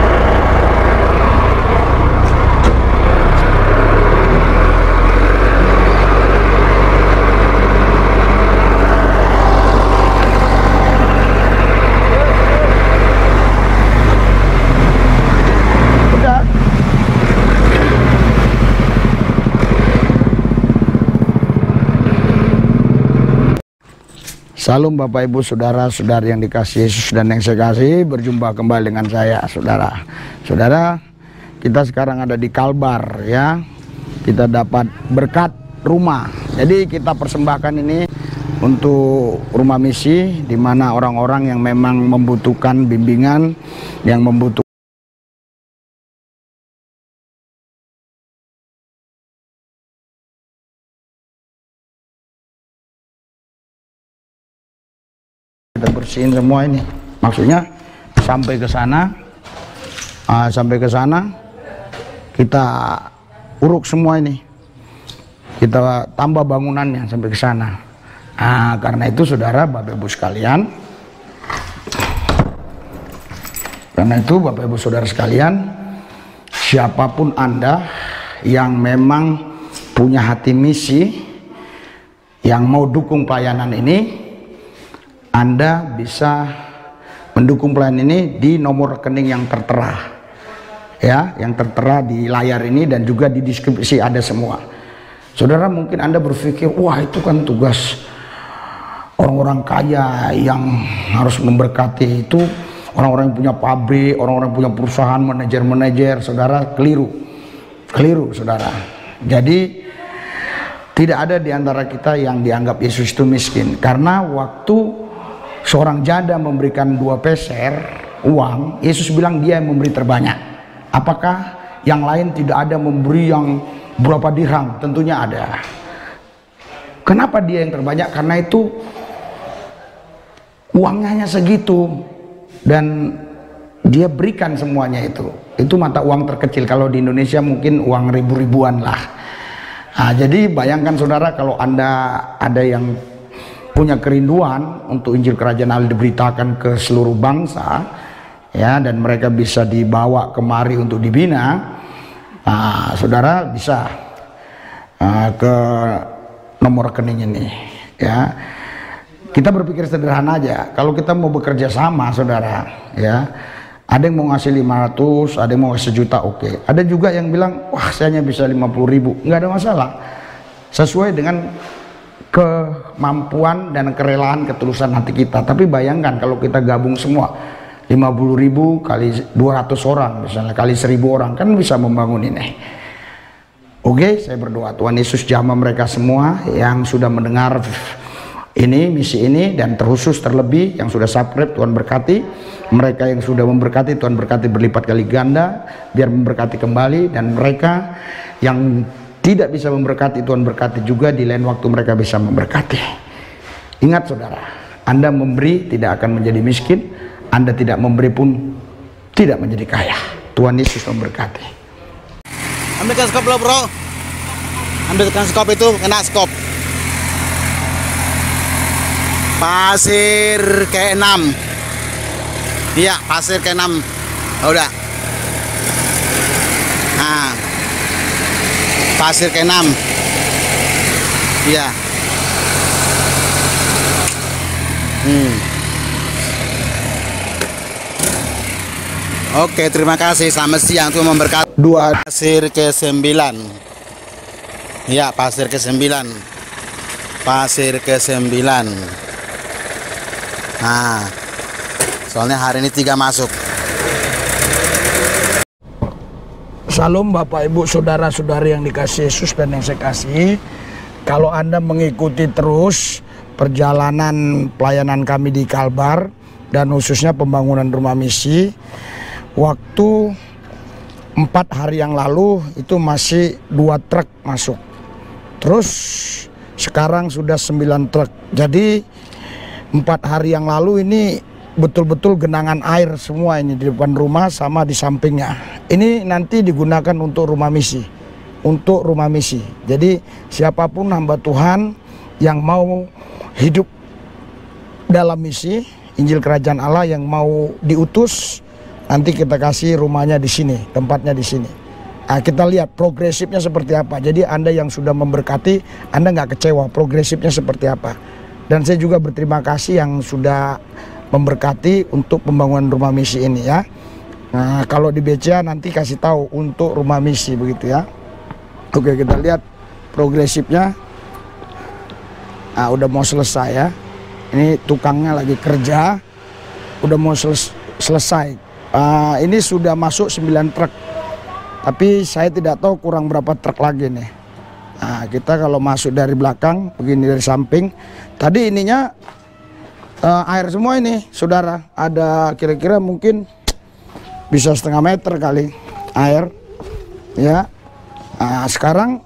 Salam Bapak Ibu Saudara-saudari yang dikasihi Yesus dan yang saya kasihi, berjumpa kembali dengan saya Saudara. Saudara, kita sekarang ada di Kalbar ya. Kita dapat berkat rumah. Jadi kita persembahkan ini untuk rumah misi, di mana orang-orang yang memang membutuhkan bimbingan, yang membutuhkan kita bersihin semua ini. Maksudnya sampai ke sana, kita uruk semua ini. Kita tambah bangunannya sampai ke sana. Karena itu saudara, Bapak Ibu sekalian, saudara sekalian, siapapun Anda yang memang punya hati misi, yang mau dukung pelayanan ini, Anda bisa mendukung pelayanan ini di nomor rekening yang tertera ya, yang tertera di layar ini, dan juga di deskripsi ada semua. Saudara, mungkin Anda berpikir, wah itu kan tugas orang-orang kaya yang harus memberkati, itu orang-orang yang punya pabrik, orang-orang yang punya perusahaan, manajer-manajer. Saudara, keliru saudara. Jadi tidak ada di antara kita yang dianggap Yesus itu miskin, karena waktu seorang janda memberikan 2 peser uang, Yesus bilang dia yang memberi terbanyak. Apakah yang lain tidak ada memberi yang berapa dirham? Tentunya ada. Kenapa dia yang terbanyak? Karena itu uangnya hanya segitu, dan dia berikan semuanya itu. Itu mata uang terkecil. Kalau di Indonesia mungkin uang ribu-ribuan lah. Jadi bayangkan saudara, kalau Anda ada yang punya kerinduan untuk Injil Kerajaan Allah diberitakan ke seluruh bangsa ya, dan mereka bisa dibawa kemari untuk dibina, saudara bisa ke nomor rekening ini ya. Kita berpikir sederhana aja, kalau kita mau bekerja sama saudara ya, ada yang mau ngasih 500, ada yang mau ngasih 1 juta, oke. Ada juga yang bilang, wah saya hanya bisa 50.000, nggak ada masalah, sesuai dengan kemampuan dan kerelaan ketulusan hati kita. Tapi bayangkan kalau kita gabung semua 50.000 kali 200 orang misalnya, kali 1.000 orang, kan bisa membangun ini. Oke, saya berdoa Tuhan Yesus jamah mereka semua yang sudah mendengar ini, misi ini, dan terkhusus terlebih yang sudah subscribe, Tuhan berkati. Mereka yang sudah memberkati, Tuhan berkati berlipat kali ganda, biar memberkati kembali. Dan mereka yang tidak bisa memberkati, Tuhan berkati juga, di lain waktu mereka bisa memberkati. Ingat saudara, Anda memberi tidak akan menjadi miskin, Anda tidak memberi pun tidak menjadi kaya. Tuhan Yesus memberkati. Ambilkan skop lo bro, ambilkan skop itu, kena skop. Pasir ke-6. Iya, pasir ke-6. Udah. Nah, pasir ke-6. Iya. Oke, terima kasih. Selamat siang, Tuhan memberkati. 2 pasir ke-9. Iya, pasir ke-9. Pasir ke-9. Nah, soalnya hari ini 3 masuk. Salam Bapak Ibu Saudara-saudari yang dikasihi Yesus dan yang saya kasihi. Kalau Anda mengikuti terus perjalanan pelayanan kami di Kalbar, dan khususnya pembangunan rumah misi, waktu 4 hari yang lalu itu masih 2 truk masuk. Terus sekarang sudah 9 truk. Jadi 4 hari yang lalu ini betul-betul genangan air semua ini di depan rumah sama di sampingnya. Ini nanti digunakan untuk rumah misi. Untuk rumah misi. Jadi siapapun hamba Tuhan yang mau hidup dalam misi Injil Kerajaan Allah, yang mau diutus, nanti kita kasih rumahnya di sini, tempatnya di sini. Kita lihat progresifnya seperti apa. Jadi Anda yang sudah memberkati, Anda nggak kecewa, progresifnya seperti apa. Dan saya juga berterima kasih yang sudah memberkati untuk pembangunan rumah misi ini ya. Nah, kalau di BCA nanti kasih tahu untuk rumah misi begitu ya. Oke, kita lihat progresifnya. Udah mau selesai ya. Ini tukangnya lagi kerja, udah mau selesai. Ini sudah masuk 9 truk, tapi saya tidak tahu kurang berapa truk lagi nih. Nah, kita kalau masuk dari belakang, begini dari samping, tadi ininya air semua ini, saudara. Ada kira-kira mungkin bisa 1,5 meter kali air, ya. Nah, sekarang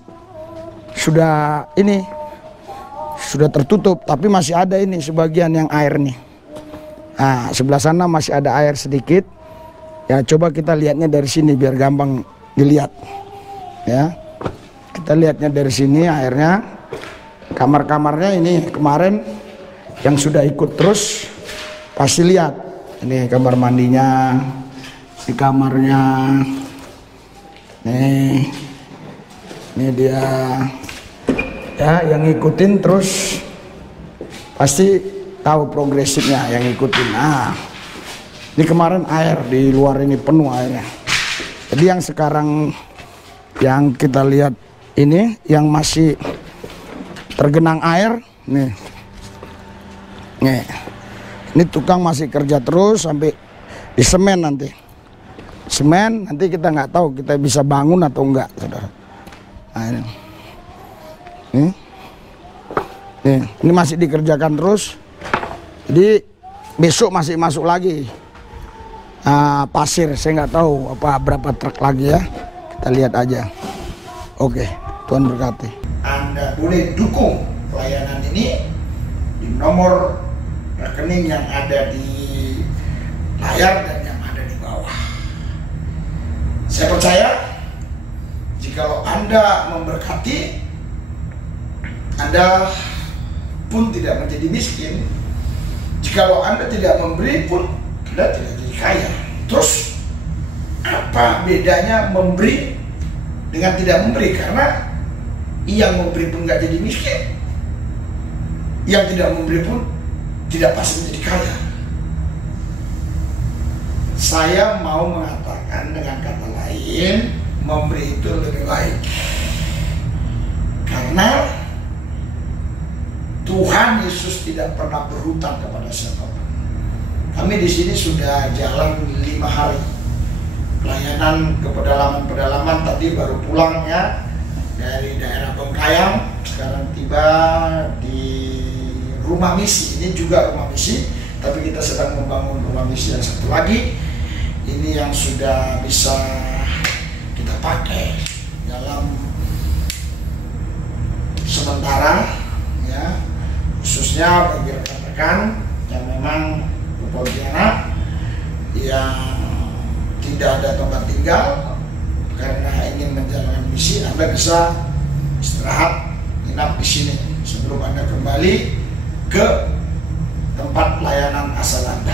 sudah ini. Sudah tertutup, tapi masih ada ini sebagian yang air nih. Nah, sebelah sana masih ada air sedikit. Ya, coba kita lihatnya dari sini biar gampang dilihat. Ya, kita lihatnya dari sini airnya. Kamar-kamarnya ini kemarin yang sudah ikut terus pasti lihat. Ini kamar mandinya, di kamarnya. Nih, ini dia. Ya, yang ngikutin terus pasti tahu progresifnya yang ngikutin. Nah, ini kemarin air di luar ini penuh airnya. Jadi yang sekarang yang kita lihat ini yang masih tergenang air nih. Nih. Ini tukang masih kerja terus sampai di semen nanti. Semen nanti kita nggak tahu kita bisa bangun atau enggak, saudara. Nah, ini masih dikerjakan terus. Jadi besok masih masuk lagi pasir. Saya nggak tahu berapa truk lagi ya. Kita lihat aja. Oke, Tuhan berkati. Anda boleh dukung pelayanan ini di nomor rekening yang ada di layar dan yang ada di bawah. Saya percaya jikalau Anda memberkati, Anda pun tidak menjadi miskin. Jikalau Anda tidak memberi pun Anda tidak jadi kaya. Terus apa bedanya memberi dengan tidak memberi? Karena yang memberi pun nggak jadi miskin, yang tidak memberi pun tidak pasti menjadi kaya. Saya mau mengatakan dengan kata lain, memberi itu lebih baik. Karena Tuhan Yesus tidak pernah berhutang kepada siapapun. Kami di sini sudah jalan 5 hari pelayanan ke pedalaman-pedalaman. Tadi baru pulang ya dari daerah Bengkayang. Sekarang tiba di rumah misi. Ini juga rumah misi, tapi kita sedang membangun rumah misi yang satu lagi. Ini yang sudah bisa kita pakai dalam sementara, ya, khususnya bagi rekan-rekan yang memang Pontianak yang tidak ada tempat tinggal karena ingin menjalankan misi. Anda bisa istirahat, nginap di sini sebelum Anda kembali ke tempat pelayanan asal Anda.